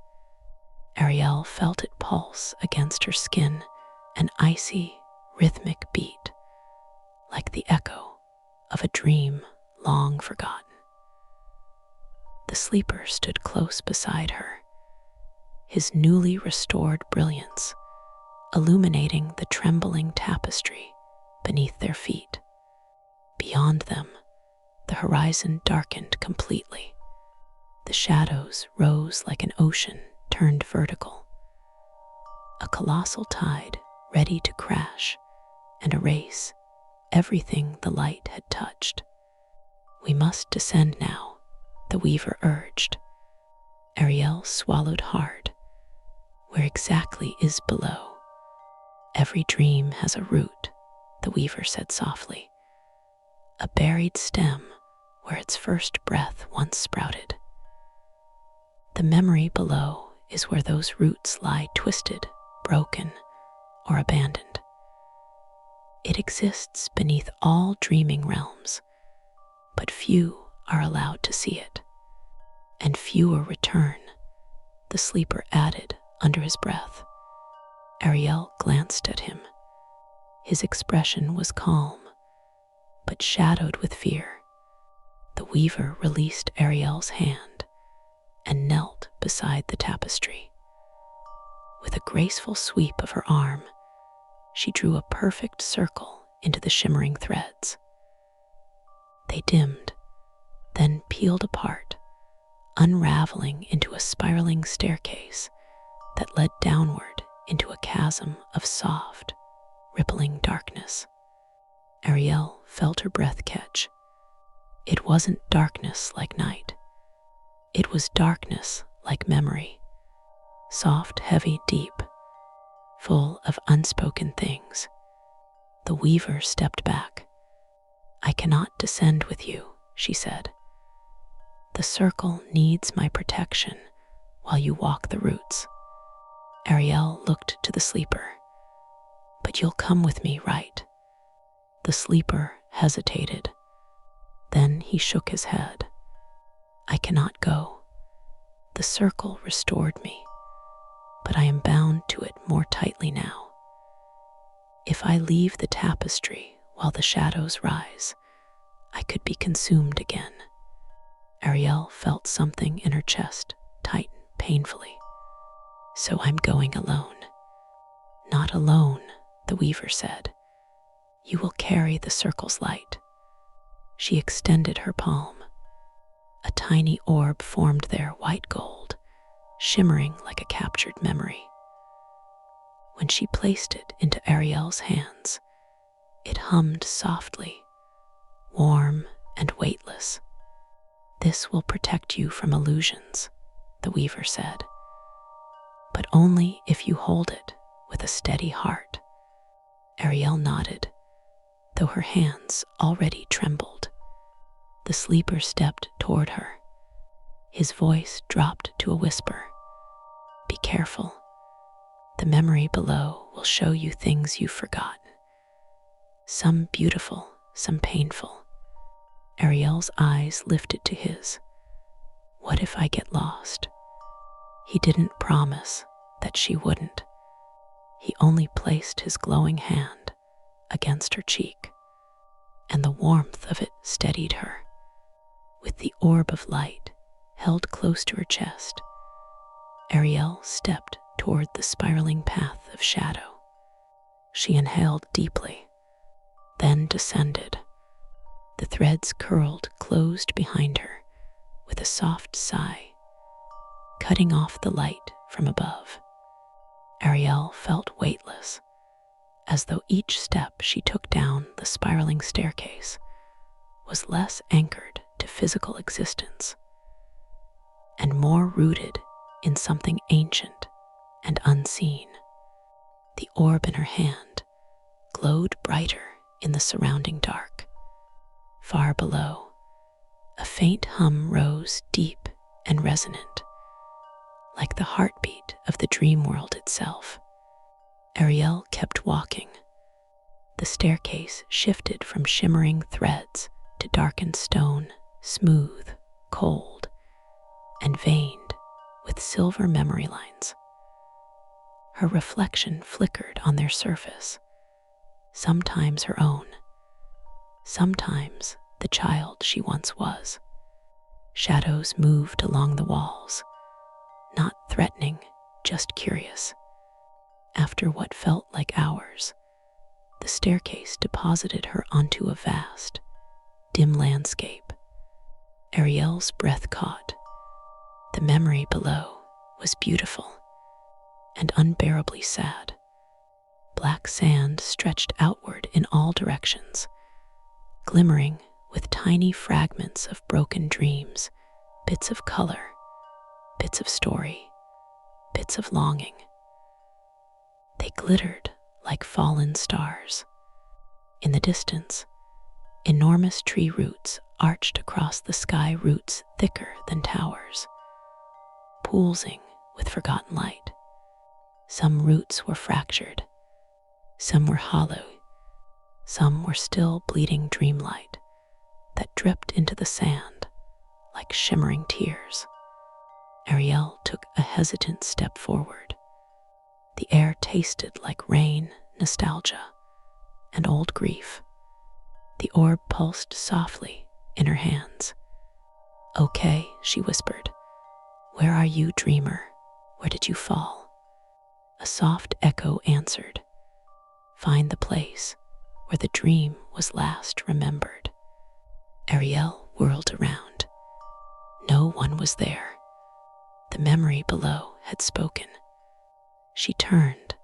Ariel felt it pulse against her skin, an icy, rhythmic beat, like the echo of a dream long forgotten. The sleeper stood close beside her, his newly restored brilliance illuminating the trembling tapestry beneath their feet. Beyond them, the horizon darkened completely. The shadows rose like an ocean turned vertical, a colossal tide ready to crash and erase everything the light had touched. We must descend now, the weaver urged. Ariel swallowed hard. Where exactly is below? Every dream has a root, the weaver said softly. A buried stem where its first breath once sprouted. The memory below is where those roots lie twisted, broken, or abandoned. It exists beneath all dreaming realms, but few are allowed to see it. And fewer return, the sleeper added under his breath. Ariel glanced at him. His expression was calm, but shadowed with fear. The weaver released Ariel's hand and knelt beside the tapestry. With a graceful sweep of her arm, she drew a perfect circle into the shimmering threads. They dimmed, then peeled apart, unraveling into a spiraling staircase that led downward into a chasm of soft, rippling darkness. Ariel felt her breath catch. It wasn't darkness like night. It was darkness like memory, soft, heavy, deep, full of unspoken things. The weaver stepped back. I cannot descend with you, she said. The circle needs my protection while you walk the roots. Ariel looked to the sleeper. But you'll come with me, right? The sleeper hesitated. Then he shook his head. I cannot go. The circle restored me, but I am bound to it more tightly now. If I leave the tapestry while the shadows rise, I could be consumed again. Ariel felt something in her chest tighten painfully. So I'm going alone. Not alone, the weaver said. You will carry the circle's light. She extended her palm. A tiny orb formed there, white gold, shimmering like a captured memory. When she placed it into Ariel's hands, it hummed softly, warm and weightless. This will protect you from illusions, the weaver said, but only if you hold it with a steady heart. Ariel nodded, though her hands already trembled. The sleeper stepped toward her. His voice dropped to a whisper. Be careful. The memory below will show you things you've forgotten. Some beautiful, some painful. Ariel's eyes lifted to his. What if I get lost? He didn't promise that she wouldn't. He only placed his glowing hand against her cheek, and the warmth of it steadied her. With the orb of light held close to her chest, Ariel stepped toward the spiraling path of shadow. She inhaled deeply, then descended. The threads curled closed behind her with a soft sigh, cutting off the light from above. Ariel felt weightless, as though each step she took down the spiraling staircase was less anchored to physical existence and more rooted in something ancient and unseen. The orb in her hand glowed brighter in the surrounding dark. Far below, a faint hum rose deep and resonant, like the heartbeat of the dream world itself. Ariel kept walking. The staircase shifted from shimmering threads to darkened stone, smooth, cold, and veined with silver memory lines. Her reflection flickered on their surface, sometimes her own, sometimes the child she once was. Shadows moved along the walls, not threatening, just curious. After what felt like hours, the staircase deposited her onto a vast, dim landscape. Ariel's breath caught. The memory below was beautiful and unbearably sad. Black sand stretched outward in all directions, glimmering with tiny fragments of broken dreams bits of color, bits of story, bits of longing. They glittered like fallen stars. In the distance, enormous tree roots arched across the sky, roots thicker than towers, pulsing with forgotten light. Some roots were fractured, some were hollow, some were still bleeding dreamlight that dripped into the sand like shimmering tears. Ariel took a hesitant step forward. The air tasted like rain, nostalgia, and old grief. The orb pulsed softly in her hands. "Okay," she whispered. "Where are you, dreamer? Where did you fall?" A soft echo answered. "Find the place where the dream was last remembered." Ariel whirled around. No one was there. The memory below had spoken. She turned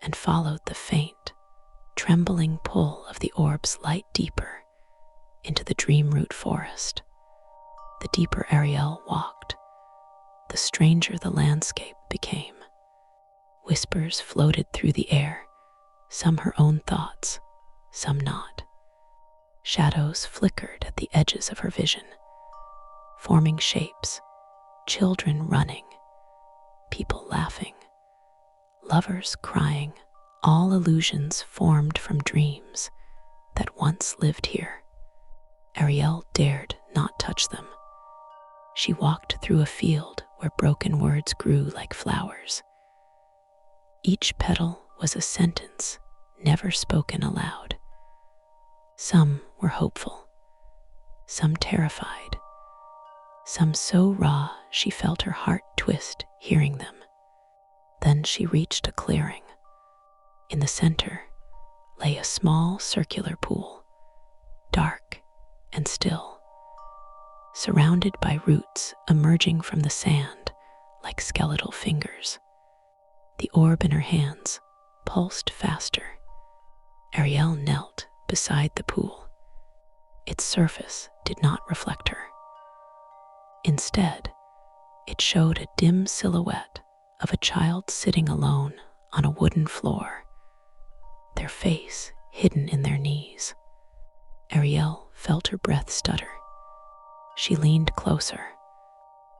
and followed the faint, trembling pull of the orb's light deeper into the dream root forest. The deeper Ariel walked, the stranger the landscape became. Whispers floated through the air, some her own thoughts, some not. Shadows flickered at the edges of her vision, forming shapes, children running, people laughing, lovers crying, all illusions formed from dreams that once lived here. Ariel dared not touch them. She walked through a field where broken words grew like flowers. Each petal was a sentence never spoken aloud. Some were hopeful, some terrified, some so raw she felt her heart twist hearing them. Then she reached a clearing. In the center lay a small circular pool, dark and still, surrounded by roots emerging from the sand like skeletal fingers. The orb in her hands pulsed faster. Ariel knelt beside the pool. Its surface did not reflect her. Instead, it showed a dim silhouette of a child sitting alone on a wooden floor, their face hidden in their knees. Ariel felt her breath stutter. She leaned closer.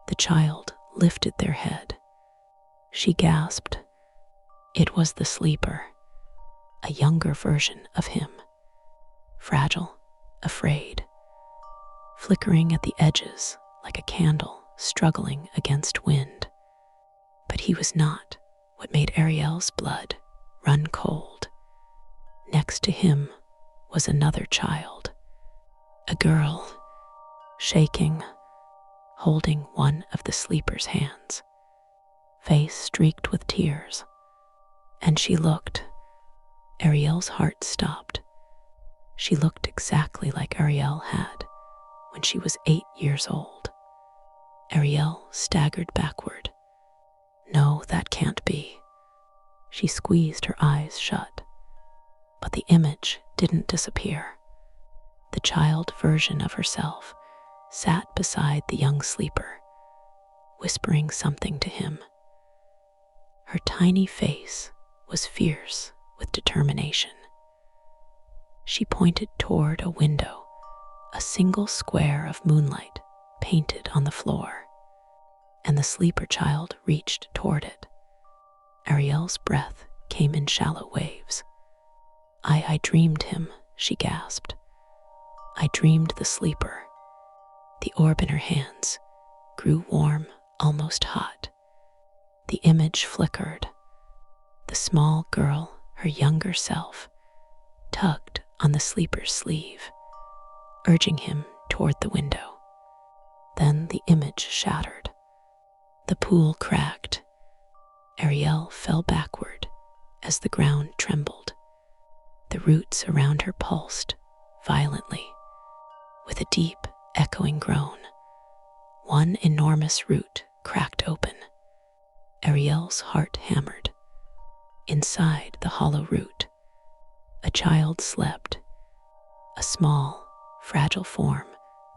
The child lifted their head. She gasped. It was the sleeper, a younger version of him, fragile, afraid, flickering at the edges like a candle struggling against wind. But he was not what made Ariel's blood run cold. Next to him was another child, a girl, shaking, holding one of the sleeper's hands, face streaked with tears. And she looked. Ariel's heart stopped. She looked exactly like Ariel had when she was 8 years old. Ariel staggered backward. No, that can't be. She squeezed her eyes shut. But the image didn't disappear. The child version of herself sat beside the young sleeper, whispering something to him. Her tiny face was fierce with determination. She pointed toward a window, a single square of moonlight painted on the floor, and the sleeper child reached toward it. Ariel's breath came in shallow waves. I dreamed him," she gasped. "I dreamed the sleeper." The orb in her hands grew warm, almost hot. The image flickered. The small girl, her younger self, tugged on the sleeper's sleeve, urging him toward the window. Then the image shattered. The pool cracked. Ariel fell backward as the ground trembled. The roots around her pulsed violently. With a deep, echoing groan, one enormous root cracked open. Ariel's heart hammered. Inside the hollow root, a child slept, a small, fragile form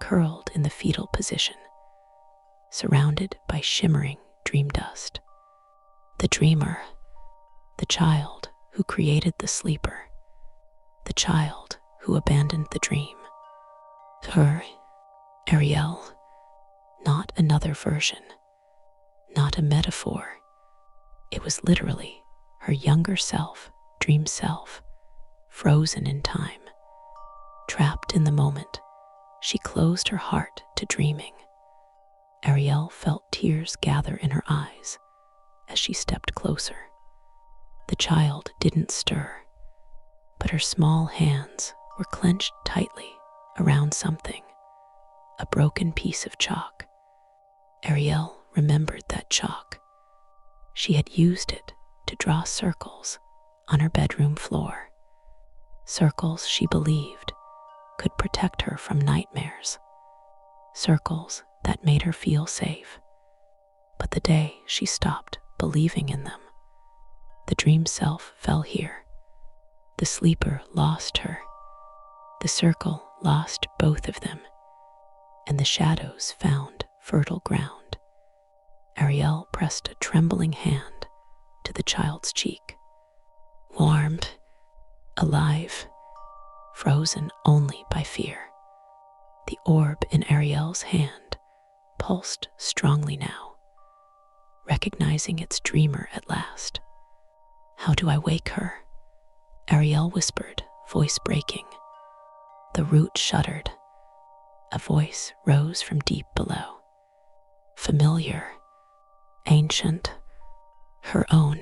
curled in the fetal position, surrounded by shimmering dream dust. The dreamer, the child who created the sleeper, the child who abandoned the dream. Her, Ariel, not another version, not a metaphor. It was literally her younger self, dream self, frozen in time. Trapped in the moment, she closed her heart to dreaming. Ariel felt tears gather in her eyes as she stepped closer. The child didn't stir, but her small hands were clenched tightly around something, a broken piece of chalk. Ariel remembered that chalk. She had used it to draw circles on her bedroom floor, circles she believed could protect her from nightmares, circles that made her feel safe. But the day she stopped believing in them, the dream self fell here. The sleeper lost her. The circle lost both of them, and the shadows found fertile ground. Ariel pressed a trembling hand to the child's cheek. Warm, alive, frozen only by fear. The orb in Ariel's hand pulsed strongly now, recognizing its dreamer at last. How do I wake her? Ariel whispered, voice breaking. The root shuddered. A voice rose from deep below. Familiar, ancient, her own.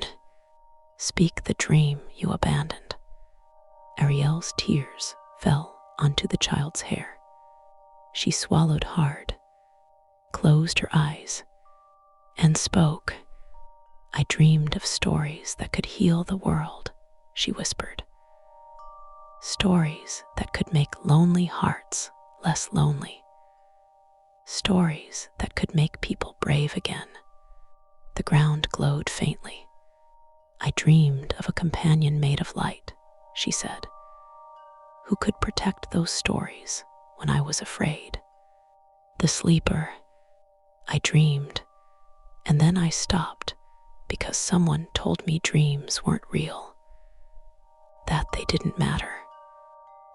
Speak the dream you abandoned. Ariel's tears fell onto the child's hair. She swallowed hard, closed her eyes, and spoke. I dreamed of stories that could heal the world, she whispered. Stories that could make lonely hearts less lonely. Stories that could make people brave again. The ground glowed faintly. I dreamed of a companion made of light, she said, who could protect those stories when I was afraid. The sleeper, I dreamed, and then I stopped because someone told me dreams weren't real, that they didn't matter.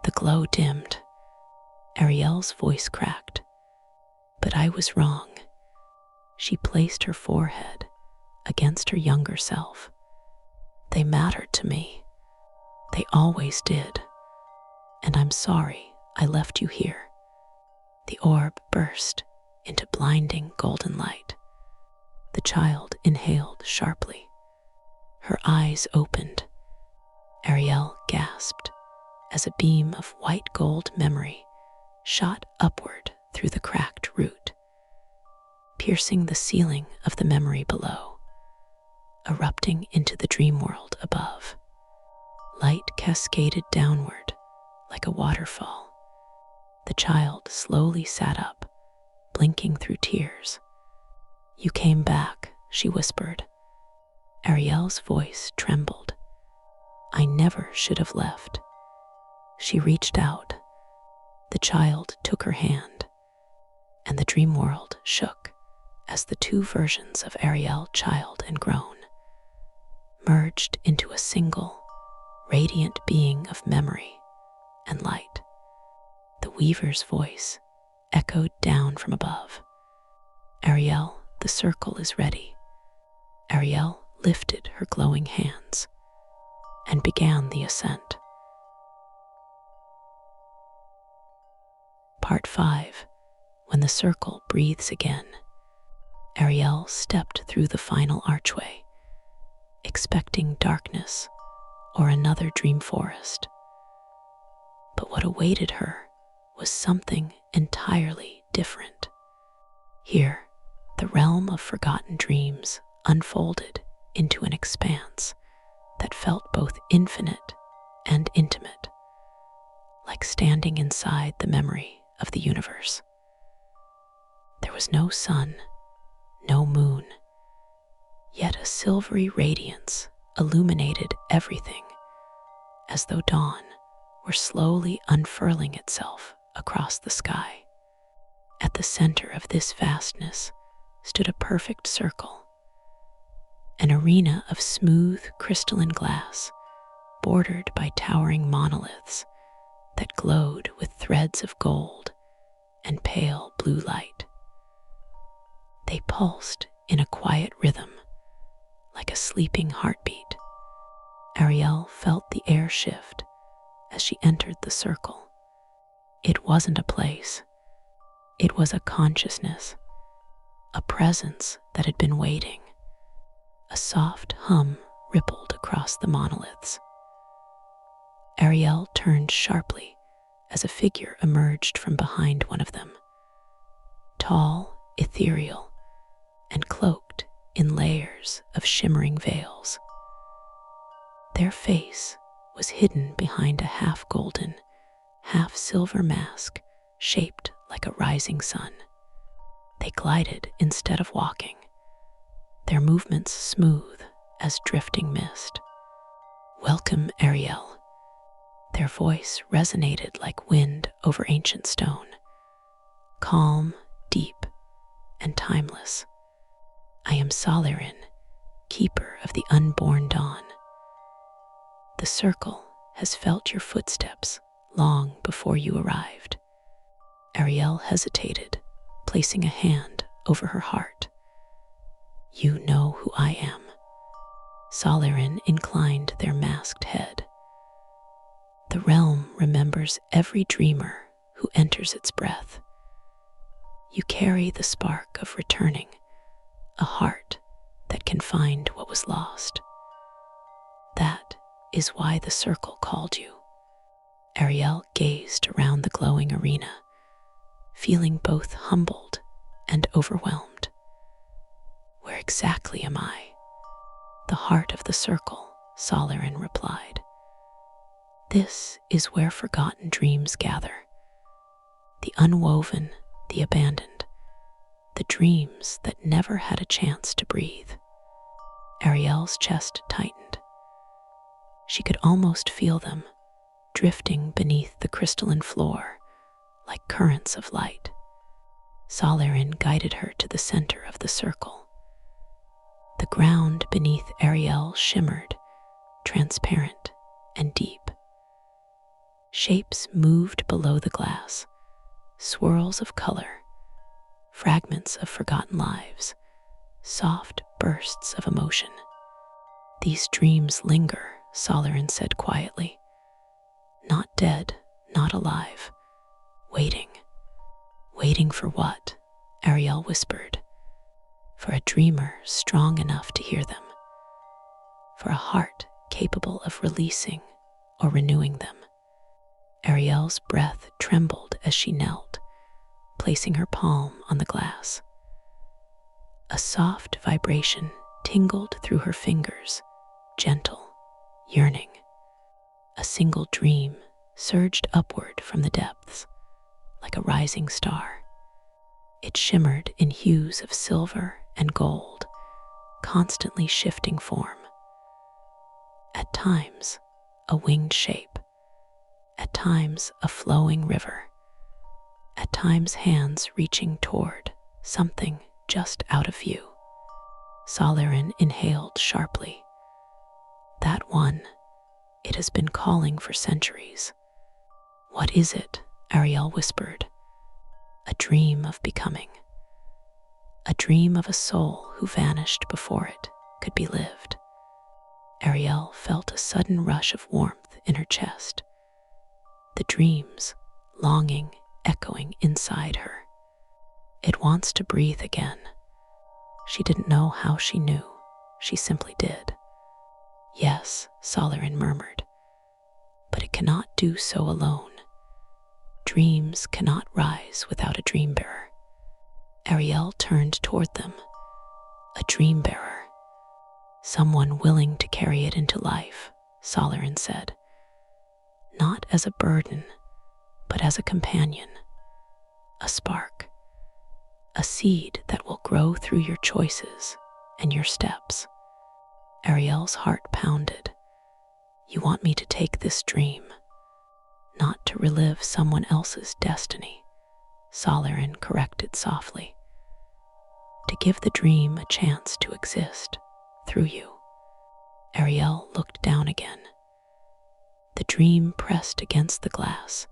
The glow dimmed. Ariel's voice cracked. But I was wrong. She placed her forehead against her younger self. They mattered to me. They always did. And I'm sorry I left you here. The orb burst into blinding golden light. The child inhaled sharply. Her eyes opened. Ariel gasped as a beam of white gold memory shot upward through the cracked root, piercing the ceiling of the memory below, erupting into the dream world above. Light cascaded downward like a waterfall. The child slowly sat up, blinking through tears. You came back, she whispered. Ariel's voice trembled. I never should have left. She reached out. The child took her hand, and the dream world shook as the two versions of Ariel, child and grown, merged into a single, radiant being of memory and light. The weaver's voice echoed down from above. Ariel, the circle is ready. Ariel lifted her glowing hands and began the ascent. Part 5. When the circle breathes again. Ariel stepped through the final archway, expecting darkness or another dream forest. But what awaited her was something entirely different. Here, the realm of forgotten dreams unfolded into an expanse that felt both infinite and intimate, like standing inside the memory of the universe. There was no sun, no moon, yet a silvery radiance illuminated everything, as though dawn were slowly unfurling itself across the sky. At the center of this vastness stood a perfect circle, an arena of smooth crystalline glass bordered by towering monoliths that glowed with threads of gold and pale blue light. They pulsed in a quiet rhythm, like a sleeping heartbeat. Ariel felt the air shift as she entered the circle. It wasn't a place, it was a consciousness, a presence that had been waiting. A soft hum rippled across the monoliths. Ariel turned sharply as a figure emerged from behind one of them, tall, ethereal, and cloaked in layers of shimmering veils. Their face was hidden behind a half-golden, half-silver mask shaped like a rising sun. They glided instead of walking, their movements smooth as drifting mist. "Welcome, Ariel." Their voice resonated like wind over ancient stone, calm, deep, and timeless. "I am Solirin, keeper of the unborn dawn. The circle has felt your footsteps long before you arrived." Ariel hesitated, placing a hand over her heart. "You know who I am." Solirin inclined their masked head. "The realm remembers every dreamer who enters its breath. You carry the spark of returning, a heart that can find what was lost. That is why the circle called you." Ariel gazed around the glowing arena, feeling both humbled and overwhelmed. "Where exactly am I?" "The heart of the circle," Solirin replied. "This is where forgotten dreams gather. The unwoven, the abandoned, the dreams that never had a chance to breathe." Ariel's chest tightened. She could almost feel them, drifting beneath the crystalline floor like currents of light. Solirin guided her to the center of the circle. The ground beneath Ariel shimmered, transparent and deep. Shapes moved below the glass, swirls of color, fragments of forgotten lives, soft bursts of emotion. "These dreams linger," Solirin said quietly. "Not dead, not alive, waiting." "Waiting for what?" Ariel whispered. "For a dreamer strong enough to hear them. For a heart capable of releasing or renewing them." Ariel's breath trembled as she knelt, placing her palm on the glass. A soft vibration tingled through her fingers, gentle, yearning. A single dream surged upward from the depths, like a rising star. It shimmered in hues of silver and gold, constantly shifting form. At times, a winged shape. At times, a flowing river. At times, hands reaching toward something just out of view. Solirin inhaled sharply. "That one, it has been calling for centuries." "What is it?" Ariel whispered. "A dream of becoming. A dream of a soul who vanished before it could be lived." Ariel felt a sudden rush of warmth in her chest, the dreams, longing, echoing inside her. "It wants to breathe again." She didn't know how she knew, she simply did. "Yes," Solirin murmured, "but it cannot do so alone. Dreams cannot rise without a dream bearer." Ariel turned toward them. "A dream bearer. Someone willing to carry it into life," Solirin said. "Not as a burden, but as a companion, a spark, a seed that will grow through your choices and your steps." Ariel's heart pounded. "You want me to take this dream, not to relive someone else's destiny," Solirin corrected softly. to give the dream a chance to exist through you. Ariel looked down again. The dream pressed against the glass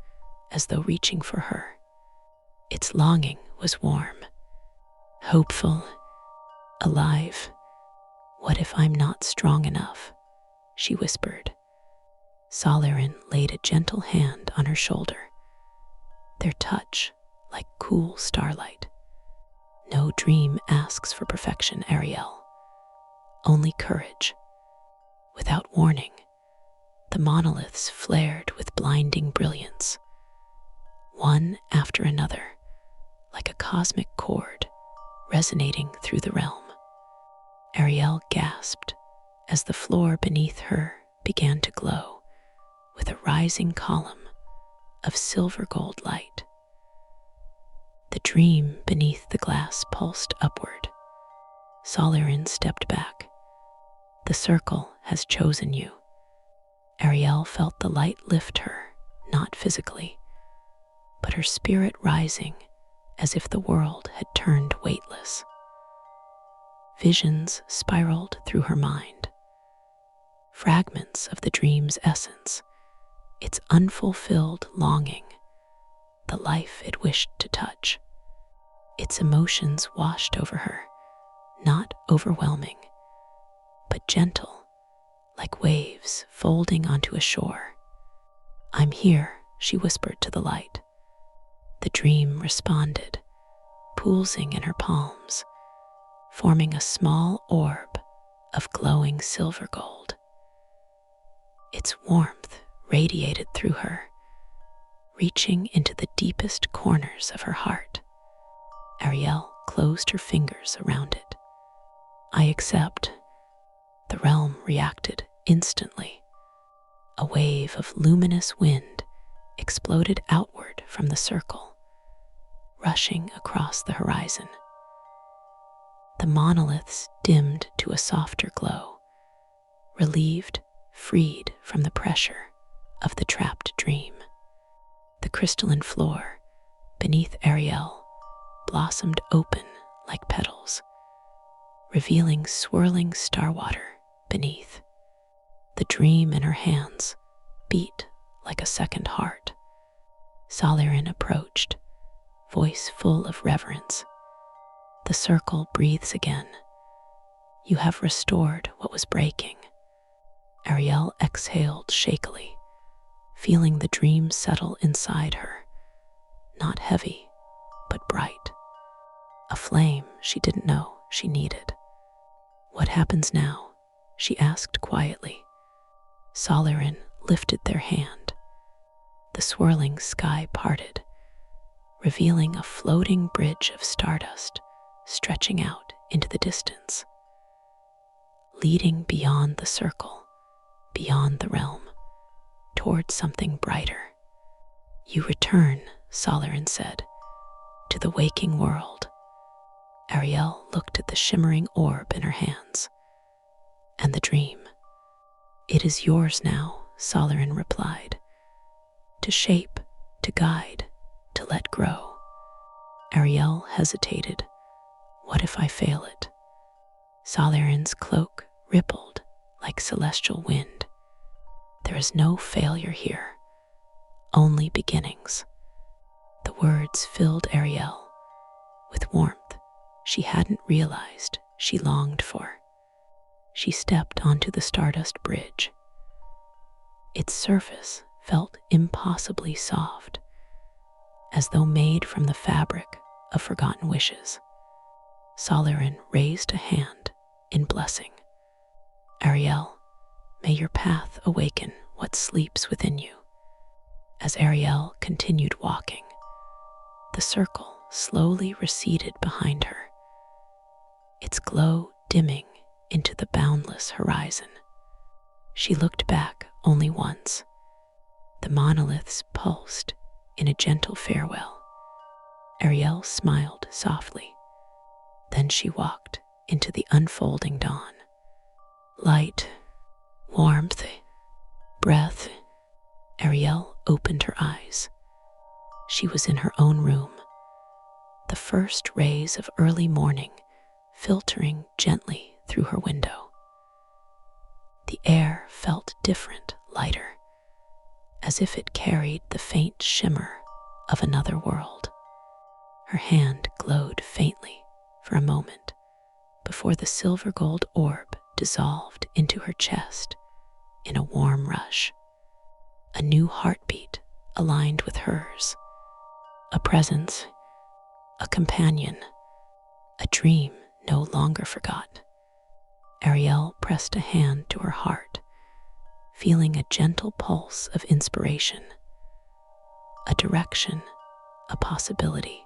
as though reaching for her. Its longing was warm, hopeful, alive. "What if I'm not strong enough?" she whispered. Solarin laid a gentle hand on her shoulder, their touch like cool starlight. "No dream asks for perfection, Ariel. Only courage." Without warning, the monoliths flared with blinding brilliance, one after another, like a cosmic chord resonating through the realm. Ariel gasped as the floor beneath her began to glow with a rising column of silver gold light. The dream beneath the glass pulsed upward. Solarin stepped back. "The circle has chosen you." Ariel felt the light lift her, not physically, but her spirit rising as if the world had turned weightless. Visions spiraled through her mind, fragments of the dream's essence, its unfulfilled longing, the life it wished to touch. Its emotions washed over her, not overwhelming, but gentle, like waves folding onto a shore. "I'm here," she whispered to the light. The dream responded, pulsing in her palms, forming a small orb of glowing silver gold. Its warmth radiated through her, reaching into the deepest corners of her heart. Ariel closed her fingers around it. "I accept." The realm reacted instantly. A wave of luminous wind exploded outward from the circle, rushing across the horizon. The monoliths dimmed to a softer glow, relieved, freed from the pressure of the trapped dream. The crystalline floor beneath Ariel blossomed open like petals, revealing swirling starwater beneath. The dream in her hands beat like a second heart. Solarin approached, voice full of reverence. "The circle breathes again. You have restored what was breaking." Ariel exhaled shakily, feeling the dream settle inside her, not heavy, but bright. A flame she didn't know she needed. "What happens now?" she asked quietly. Solarin lifted their hand. The swirling sky parted, revealing a floating bridge of stardust stretching out into the distance, leading beyond the circle, beyond the realm, towards something brighter. "You return," Solarin said, "to the waking world." Ariel looked at the shimmering orb in her hands. "And the dream?" "It is yours now," Solarin replied. "To shape, to guide, to let grow." Ariel hesitated. "What if I fail it?" Solarin's cloak rippled like celestial wind. "There is no failure here, only beginnings." The words filled Ariel with warmth she hadn't realized she longed for. She stepped onto the stardust bridge. Its surface felt impossibly soft, as though made from the fabric of forgotten wishes. Solarin raised a hand in blessing. "Ariel, may your path awaken what sleeps within you." As Ariel continued walking, the circle slowly receded behind her, its glow dimming into the boundless horizon. She looked back only once. The monoliths pulsed in a gentle farewell. Ariel smiled softly. Then she walked into the unfolding dawn. Light, warmth, breath. Ariel opened her eyes. She was in her own room. The first rays of early morning filtering gently through her window. The air felt different, lighter, as if it carried the faint shimmer of another world. Her hand glowed faintly for a moment before the silver gold orb dissolved into her chest in a warm rush. A new heartbeat aligned with hers, a presence, a companion, a dream no longer forgotten. Ariel pressed a hand to her heart, feeling a gentle pulse of inspiration, a direction, a possibility,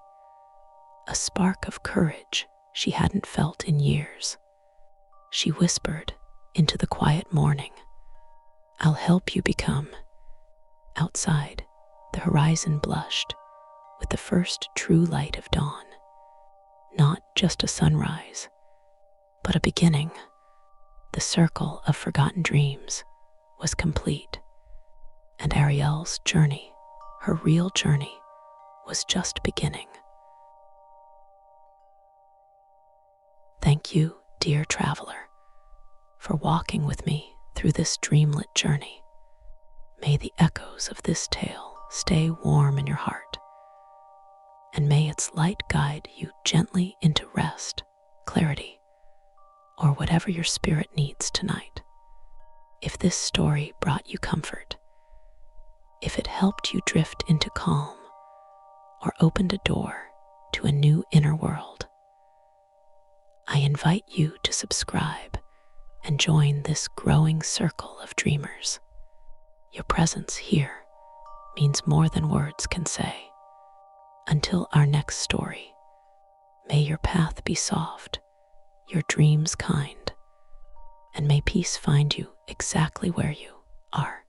a spark of courage she hadn't felt in years. She whispered into the quiet morning, "I'll help you become." Outside, the horizon blushed with the first true light of dawn. Not just a sunrise, but a beginning. The circle of forgotten dreams was complete, and Ariel's journey, her real journey, was just beginning. Thank you, dear traveler, for walking with me through this dreamlit journey. May the echoes of this tale stay warm in your heart, and may its light guide you gently into rest, clarity, or whatever your spirit needs tonight. If this story brought you comfort, if it helped you drift into calm, or opened a door to a new inner world, I invite you to subscribe and join this growing circle of dreamers. Your presence here means more than words can say. Until our next story, may your path be soft, your dreams kind, and may peace find you exactly where you are.